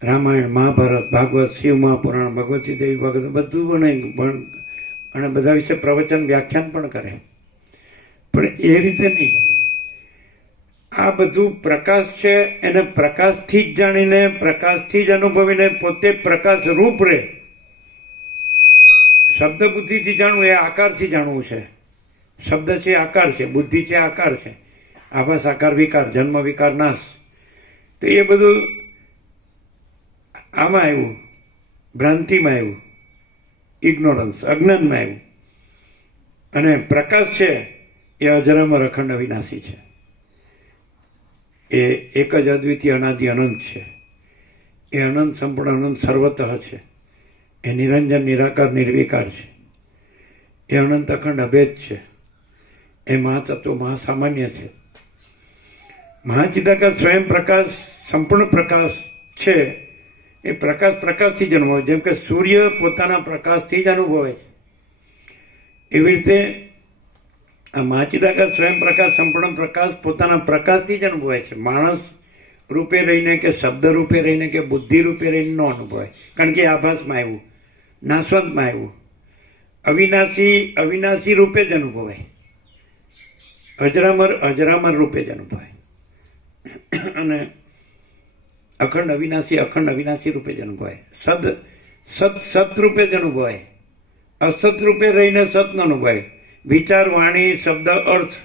રામાયણ, મહાભારત, ભાગવત, શિવ મહાપુરાણ, ભગવતી દેવી ભગત બધું ભણે અને બધા વિશે પ્રવચન વ્યાખ્યાન પણ કરે. પણ એ રીતે નહીં. આ બધું પ્રકાશ છે, એને પ્રકાશથી જ જાણીને, પ્રકાશથી જ અનુભવીને પોતે પ્રકાશ રૂપ રહે. શબ્દ બુદ્ધિથી જાણવું એ આકારથી જાણવું છે. શબ્દ છે આકાર છે, બુદ્ધિ છે આકાર છે, આભાસ આકાર વિકાર, જન્મ વિકાર નાશ. તો એ બધું આમાં આવ્યું, ભ્રાંતિમાં આવ્યું, ઇગ્નોરન્સ, અજ્ઞાનમાં આવ્યું. અને પ્રકાશ છે એ અજરામર અખંડ અવિનાશી છે. એ એક જ અદ્વિતીય અનાદિ અનંત છે. એ અનંત સંપૂર્ણ અનંત સર્વતઃ છે. એ નિરંજન નિરાકાર નિર્વિકાર છે. એ અનંત અખંડ અભેદ છે. એ મહાતત્વ મહાસામાન્ય છે. મહાચિદાકાશ સ્વયં પ્રકાશ સંપૂર્ણ પ્રકાશ છે. એ પ્રકાશ પ્રકાશથી જ અનુભવાય. જેમ કે સૂર્ય પોતાના પ્રકાશથી જ અનુભવાય છે, એવી રીતે આ મહાચિદાકાશ સ્વયં પ્રકાશ સંપૂર્ણ પ્રકાશ પોતાના પ્રકાશથી જ અનુભવાય છે. માણસ રૂપે રહીને કે શબ્દ રૂપે રહીને કે બુદ્ધિ રૂપે રહીને ન અનુભવાય. કારણ કે આભાસમાં આવ્યું, નાશવંતમાં આવ્યું. અવિનાશી રૂપે જ અનુભવાય. અજરામર રૂપે જ અનુભવાય. અને અખંડ અવિનાશી રૂપે જ અનુભવાય. સત રૂપે જ અનુભવાય. અસત રૂપે રહીને સત ન અનુભવાય. વિચાર, વાણી, શબ્દ, અર્થ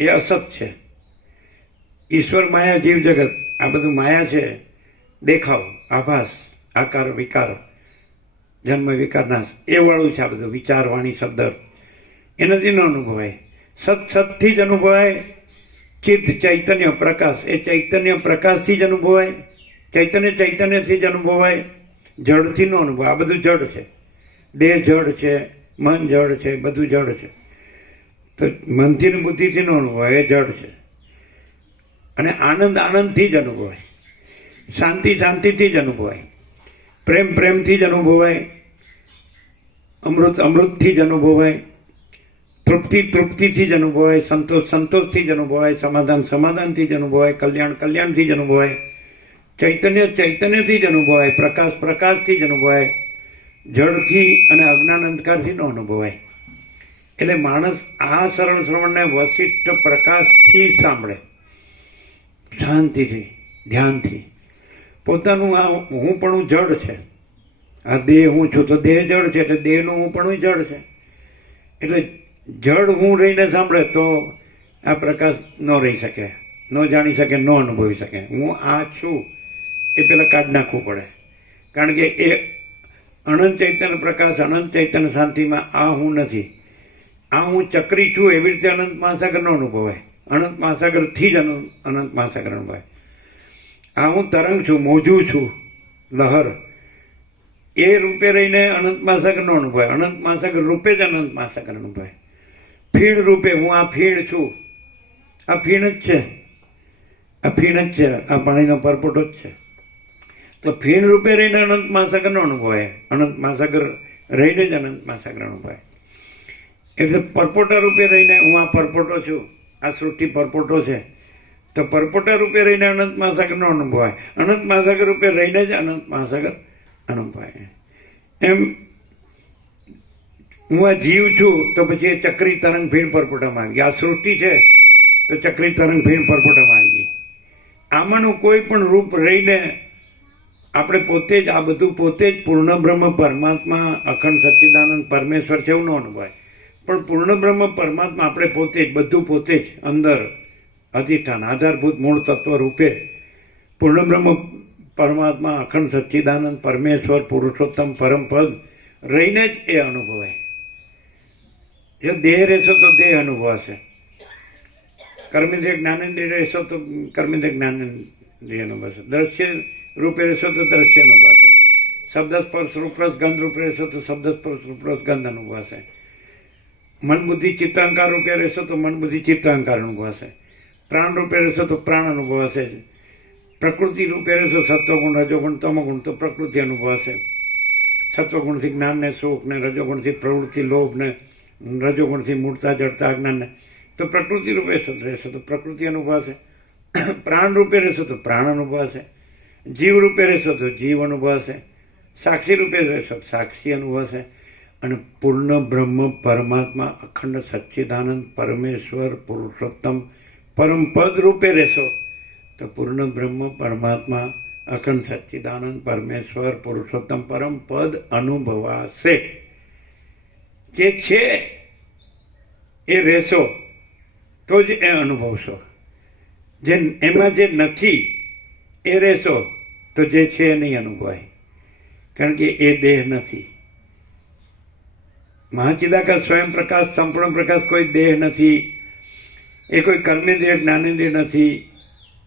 એ અસત છે. ઈશ્વર માયા જીવ જગત આ બધું માયા છે. દેખાવ, આભાસ, આકાર, વિકાર, જન્મ વિકાર નાશ એ વાળું છે આ બધું. વિચાર, વાણી, શબ્દ, એનાથી ન અનુભવાય. સતથી જ અનુભવાય. ચિત્ત, ચૈતન્ય, પ્રકાશ એ ચૈતન્ય પ્રકાશથી જ અનુભવાય. ચૈતન્યથી જ અનુભવાય. જડથી ન અનુભવાય. આ બધું જડ છે. દેહ જડ છે, મન જડ છે, બધું જડ છે. તો મનથી ને બુદ્ધિથી ન અનુભવાય, એ જડ છે. અને આનંદથી જ અનુભવાય. શાંતિથી જ અનુભવાય. પ્રેમથી જ અનુભવાય. અમૃતથી જ અનુભવાય. તૃપ્તિથી જ અનુભવાય. સંતોષથી જ અનુભવાય. સમાધાનથી જ અનુભવાય. કલ્યાણથી જ અનુભવાય. ચૈતન્યથી જ અનુભવાય. પ્રકાશથી જ અનુભવાય. જળથી અને અજ્ઞાન અંધકારથી ન અનુભવાય. એટલે માણસ આ સરળ શ્રવણને વશિષ્ઠ પ્રકાશથી સાંભળે, શાંતિથી, ધ્યાનથી. પોતાનું આ હું પણ જડ છે. આ દેહ હું છું તો દેહ જડ છે, એટલે દેહનું હું પણ જડ છે. એટલે જડ હું રહીને સાંભળે તો આ પ્રકાશ ન રહી શકે, ન જાણી શકે, ન અનુભવી શકે. હું આ છું એ પેલા કાઢ નાખવું પડે, કારણ કે એ અનંત ચૈતન્ય પ્રકાશ, અનંત ચૈતન્ય શાંતિમાં આ હું નથી. આ હું ચક્રી છું એવી રીતે અનંત મહાસાગર નો અનુભવાય. અનંત મહાસાગરથી જ અનંત મહાસાગર અનુભવાય. આ હું તરંગ છું, મોજું છું, લહર, એ રૂપે રહીને અનંત મહાસાગર નો અનુભવાય. અનંત મહાસાગર રૂપે જ અનંત મહાસાગર અનુભવાય. ફીણ રૂપે હું આ ફીણ છું, આ ફીણ જ છે, આ ફીણ જ છે, આ પાણીનો પરપોટો જ છે. તો ફીણ રૂપે રહીને અનંત મહાસાગર નો અનુભવાય. અનંત મહાસાગર રહીને જ અનંત મહાસાગર અનુભવાય. એટલે પરપોટા રૂપે રહીને હું આ પરપોટો છું, આ સૃષ્ટિ પરપોટો છે, તો પરપોટા રૂપે રહીને અનંત મહાસાગર નો અનુભવાય. અનંત મહાસાગર રૂપે રહીને જ અનંત મહાસાગર અનુભવાય. એમ હું આ જીવ છું તો પછી એ ચક્રી તરંગ ફીણ પરપોટામાં આવી ગઈ. આ સૃષ્ટિ છે તો ચક્રી તરંગ ફીણ પરપોટામાં આવી ગઈ. આમાંનું કોઈ પણ રૂપ રહીને આપણે પોતે જ આ બધું પોતે જ પૂર્ણ બ્રહ્મ પરમાત્મા અખંડ સચ્ચિદાનંદ પરમેશ્વર છે એવું ન અનુભવાય. પણ પૂર્ણ બ્રહ્મ પરમાત્મા આપણે પોતે જ, બધું પોતે જ અંદર અધિષ્ઠાન આધારભૂત મૂળ તત્વ રૂપે પૂર્ણ બ્રહ્મ પરમાત્મા અખંડ સચ્ચિદાનંદ પરમેશ્વર પુરુષોત્તમ પરમપદ રહીને જ એ અનુભવાય. જો દેહ રહેશો તો દેહ અનુભવાશે, કર્મેન્દ્રિય જ્ઞાનેન્દ્રિય રહેશો તો કર્મેન્દ્રિય જ્ઞાનેન્દ્રિય અનુભવાશે, દ્રશ્ય રૂપે રહેશો તો દ્રશ્ય અનુભવાશે, શબ્દ સ્પર્શ રૂપરસ ગંધ રૂપે રહેશો તો શબ્દ સ્પર્શ રૂપરસ ગંધ અનુભવાશે, મન બુદ્ધિ ચિત્તાંકાર રૂપે રહેશો તો મન બુદ્ધિ ચિત્તાંકાર અનુભવાશે, પ્રાણ રૂપે રહેશો તો પ્રાણ અનુભવાશે, પ્રકૃતિ રૂપે રહેશો સત્વગુણ રજોગુણ તમોગુણ તો પ્રકૃતિ અનુભવાશે, સત્વગુણથી જ્ઞાન ને સુખ ને, રજોગુણથી પ્રવૃત્તિ લોભ ને, રજોગુણથી મૂળતા જડતા અજ્ઞાન ને, તો પ્રકૃતિ રૂપે રહેશો તો પ્રકૃતિ અનુભવાશે, પ્રાણ રૂપે રહેશો તો પ્રાણ અનુભવાશે, જીવ રૂપે રહેશો તો જીવ અનુભવાશે, સાક્ષી રૂપે રહેશો તો સાક્ષી અનુભવાશે, અને પૂર્ણ બ્રહ્મ પરમાત્મા અખંડ સચ્ચિદાનંદ પરમેશ્વર પુરુષોત્તમ પરમપદ રૂપે રહેશો તો પૂર્ણ બ્રહ્મ પરમાત્મા અખંડ સચ્ચિદાનંદ પરમેશ્વર પુરુષોત્તમ પરમપદ અનુભવાશે. જે છે એ રહેશો તો જ એ અનુભવશો. જે એમાં જે નથી એ રહેશો તો જે છે એ નહીં અનુભવાય, કારણ કે એ દેહ નથી. મહાચિદાકાશ સ્વયં પ્રકાશ સંપૂર્ણ પ્રકાશ કોઈ દેહ નથી, એ કોઈ કર્મેન્દ્રિય જ્ઞાનેન્દ્રિય નથી,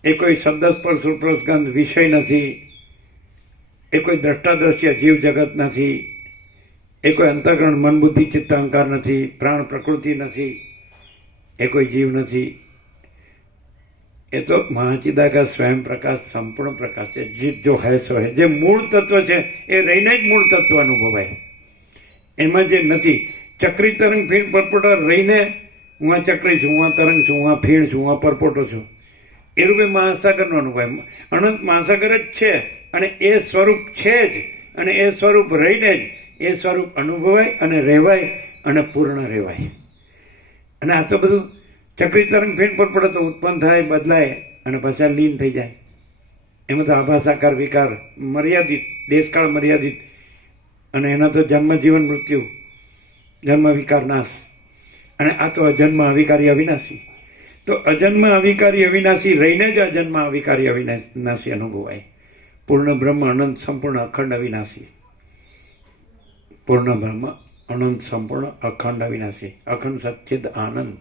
એ કોઈ શબ્દ સ્પર્શ રૂપરસ ગંધ વિષય નથી, એ કોઈ દ્રષ્ટા દ્રશ્ય જીવ જગત નથી, એ કોઈ અંતઃકરણ મન બુદ્ધિ ચિત્ત અહંકાર નથી, પ્રાણ પ્રકૃતિ નથી, એ કોઈ જીવ નથી. એ તો મહાચિદાકાશ સ્વયં પ્રકાશ સંપૂર્ણ પ્રકાશ છે. જીત જો હૈ સો હૈ, જે મૂળ તત્વ છે એ રહીને જ મૂળ તત્વ અનુભવાય. એમાં જે નથી, ચક્રી તરંગ ફીણ પરપોટા રહીને હું આ ચક્રી છું, હું આ તરંગ છું, હું આ ફીણ છું, હું આ પરપોટો છું, એ રૂપે મહાસાગરનો અનુભવ. અનંત મહાસાગર જ છે અને એ સ્વરૂપ છે જ, અને એ સ્વરૂપ રહીને જ એ સ્વરૂપ અનુભવાય અને રહેવાય અને પૂર્ણ રહેવાય. અને આ તો બધું ચક્રી તરંગ ફીણ પરપોટો તો ઉત્પન્ન થાય, બદલાય અને પાછા લીન થઈ જાય. એમાં તો આભાસ આકાર વિકાર મર્યાદિત, દેશકાળ મર્યાદિત, અને એના તો જન્મ જીવન મૃત્યુ, જન્મ વિકાર નાશ, અને આ તો અજન્મ અવિકારી અવિનાશી. તો અજન્મ અવિકારી અવિનાશી રહીને જ અજન્મ અવિકારી અવિનાશી અનુભવાય. પૂર્ણ બ્રહ્મ અનંત સંપૂર્ણ અખંડ અવિનાશી, પૂર્ણ બ્રહ્મ અનંત સંપૂર્ણ અખંડ અવિનાશી, અખંડ સચ્ચિદ આનંદ.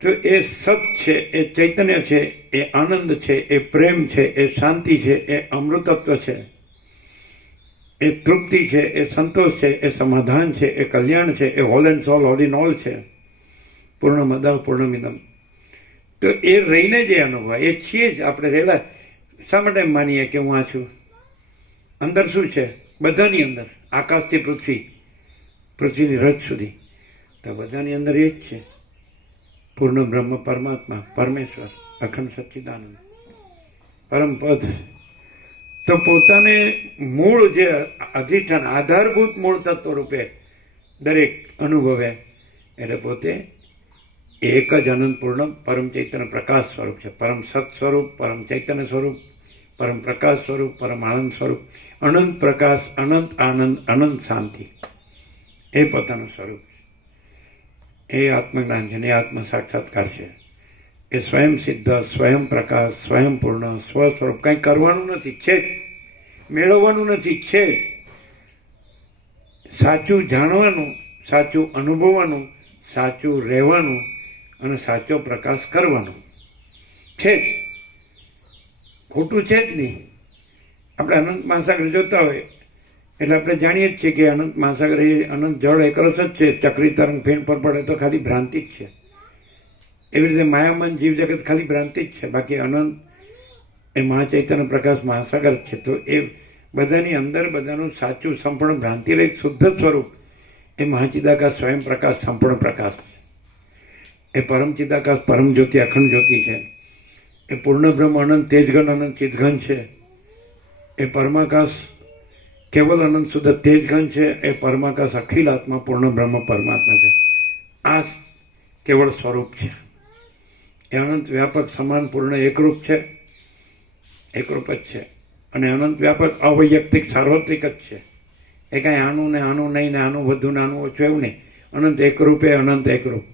તો એ સત છે, એ ચૈતન્ય છે, એ આનંદ છે, એ પ્રેમ છે, એ શાંતિ છે, એ અમૃતત્વ છે, એ તૃપ્તિ છે, એ સંતોષ છે, એ સમાધાન છે, એ કલ્યાણ છે, એ whole and sole all in all છે. પૂર્ણમદ પૂર્ણમિદમ. તો એ રહીને જે અનુભવ એ છીએ જ આપણે રહેલા. શા માટે માનીએ કે હું આ છું? અંદર શું છે? બધાની અંદર, આકાશથી પૃથ્વી, પૃથ્વીની રજ સુધી, તો બધાની અંદર એ જ છે પૂર્ણ બ્રહ્મ પરમાત્મા પરમેશ્વર અખંડ સચ્ચિદાનંદ પરમપદ. તો પોતાને મૂળ જે અધિષ્ઠાન આધારભૂત મૂળ તત્વ રૂપે દરેક અનુભવે, એટલે પોતે એક જ અનંત પૂર્ણ પરમ ચૈતન્ય પ્રકાશ સ્વરૂપ છે. પરમ સત સ્વરૂપ, પરમ ચૈતન્ય સ્વરૂપ, પરમ પ્રકાશ સ્વરૂપ, પરમ આનંદ સ્વરૂપ, અનંત પ્રકાશ, અનંત આનંદ, અનંત શાંતિ, એ પોતાનું સ્વરૂપ છે. એ આત્મજ્ઞાન છે ને એ આત્મ સાક્ષાત્કાર છે. એ સ્વયં સિદ્ધ, સ્વયં પ્રકાશ, સ્વયં પૂર્ણ, સ્વસ્વરૂપ. કંઈ કરવાનું નથી, છે જ. મેળવવાનું નથી, છે જ. સાચું જાણવાનું, સાચું અનુભવવાનું, સાચું રહેવાનું અને સાચો પ્રકાશ કરવાનો છે જ. ખોટું છે જ નહીં. આપણે અનંત મહાસાગર જોતા હોય એટલે આપણે જાણીએ જ છીએ કે અનંત મહાસાગર એ અનંત જળ એકરસ જ છે. ચક્રી તરંગ ફેણ પર પડે તો ખાલી ભ્રાંતિ જ છે. એવી રીતે માયામન જીવ જગત ખાલી ભ્રાંતિ જ છે. બાકી અનંત એ મહાચૈતન્ય પ્રકાશ મહાસાગર છે. તો એ બધાની અંદર બધાનું સાચું સંપૂર્ણ ભ્રાંતિરહિત શુદ્ધ સ્વરૂપ એ મહાચિદાકાશ સ્વયં પ્રકાશ સંપૂર્ણ પ્રકાશ છે. એ પરમ ચિદાકાશ પરમ જ્યોતિ અખંડ જ્યોતિ છે. એ પૂર્ણ બ્રહ્મ અનંત તેજઘન અનંત ચિદઘન છે. એ પરમાકાશ કેવલ અનંત શુદ્ધ તેજઘન છે. એ પરમાકાશ અખિલ આત્મા પૂર્ણ બ્રહ્મ પરમાત્મા છે. આ કેવળ સ્વરૂપ છે. એ અનંત વ્યાપક સમાન પૂર્ણ એકરૂપ છે. એકરૂપ જ છે. અને અનંત વ્યાપક અવૈયક્તિક સાર્વત્રિક જ છે. એ કાંઈ આનું ને આનું નહીં ને આનું વધુ ને આનું ઓછું એવું નહીં. અનંત એકરૂપ એ અનંત એકરૂપ.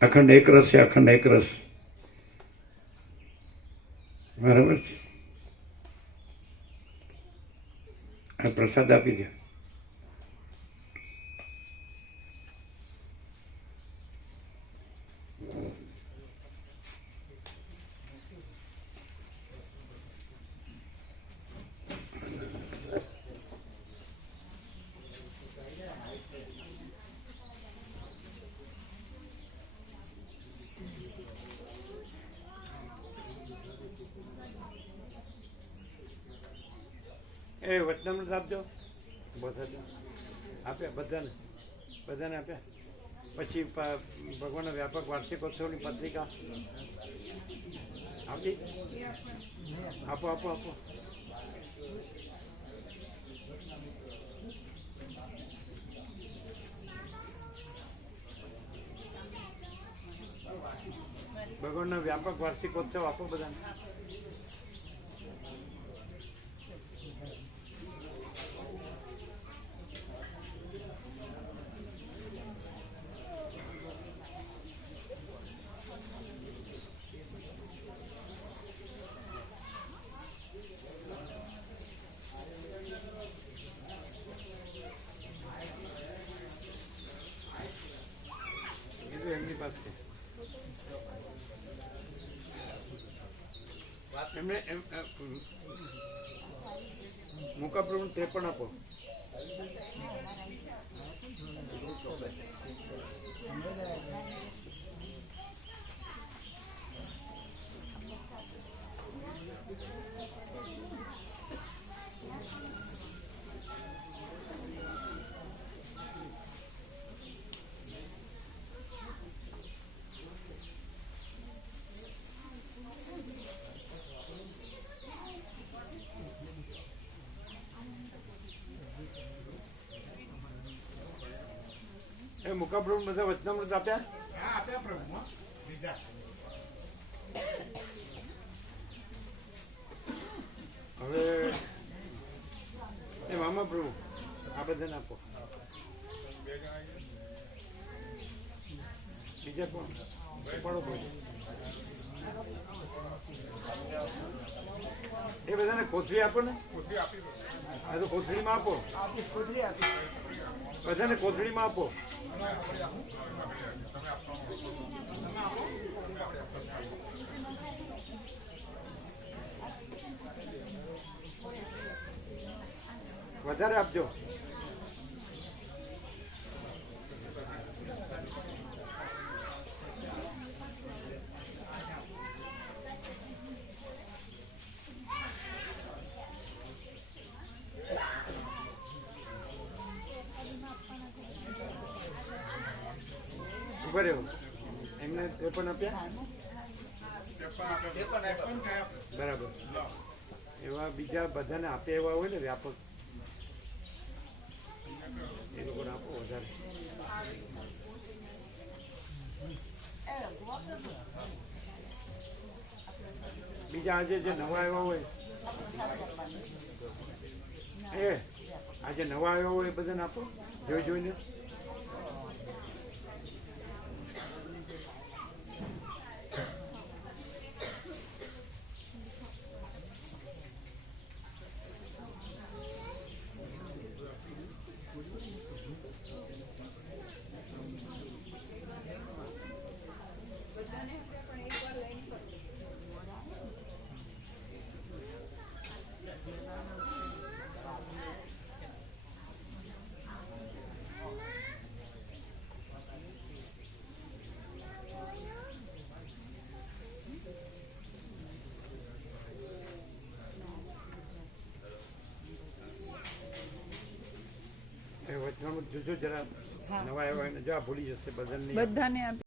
અખંડ એકરસ છે. અખંડ એકરસ. બરાબર છે. આ પ્રસાદ આપી દો. એ વચનામૃત આપજો. બસ આપ્યા બધાને, બધાને આપ્યા. પછી ભગવાનના વ્યાપક વાર્ષિકોત્સવની પત્રિકા આપી. આપો આપો આપો. ભગવાનના વ્યાપક વાર્ષિકોત્સવ આપો બધાને. એમની પાસે એમને મુકાપ્રભુ 53 આપો. એ મુકાપ્રભુ બધા વચનામૃત આપ્યા. હવે એ મામા પ્રભુ આ બધાને આપો. બીજા કોણ પડો બોલ. એ બધાને કોથળી આપો ને. આ તો કોથળીમાં આપો. બધાને કોથળીમાં આપો. વધારે આપજો. બરાબર. એમને 53 આપ્યા. બરાબર. એવા બીજા બધાને આપે એવા હોય ને વ્યાપક, એ લોકોને આપો વધારે. બીજા આજે જે નવા આવ્યા હોય આજે નવા આવ્યા હોય એ બધાને આપો જોઈ જોઈને. જોજો જરા હા. નવા આવ્યા હોય ને જો આ ભૂલી જશે બદલની બધાને આપી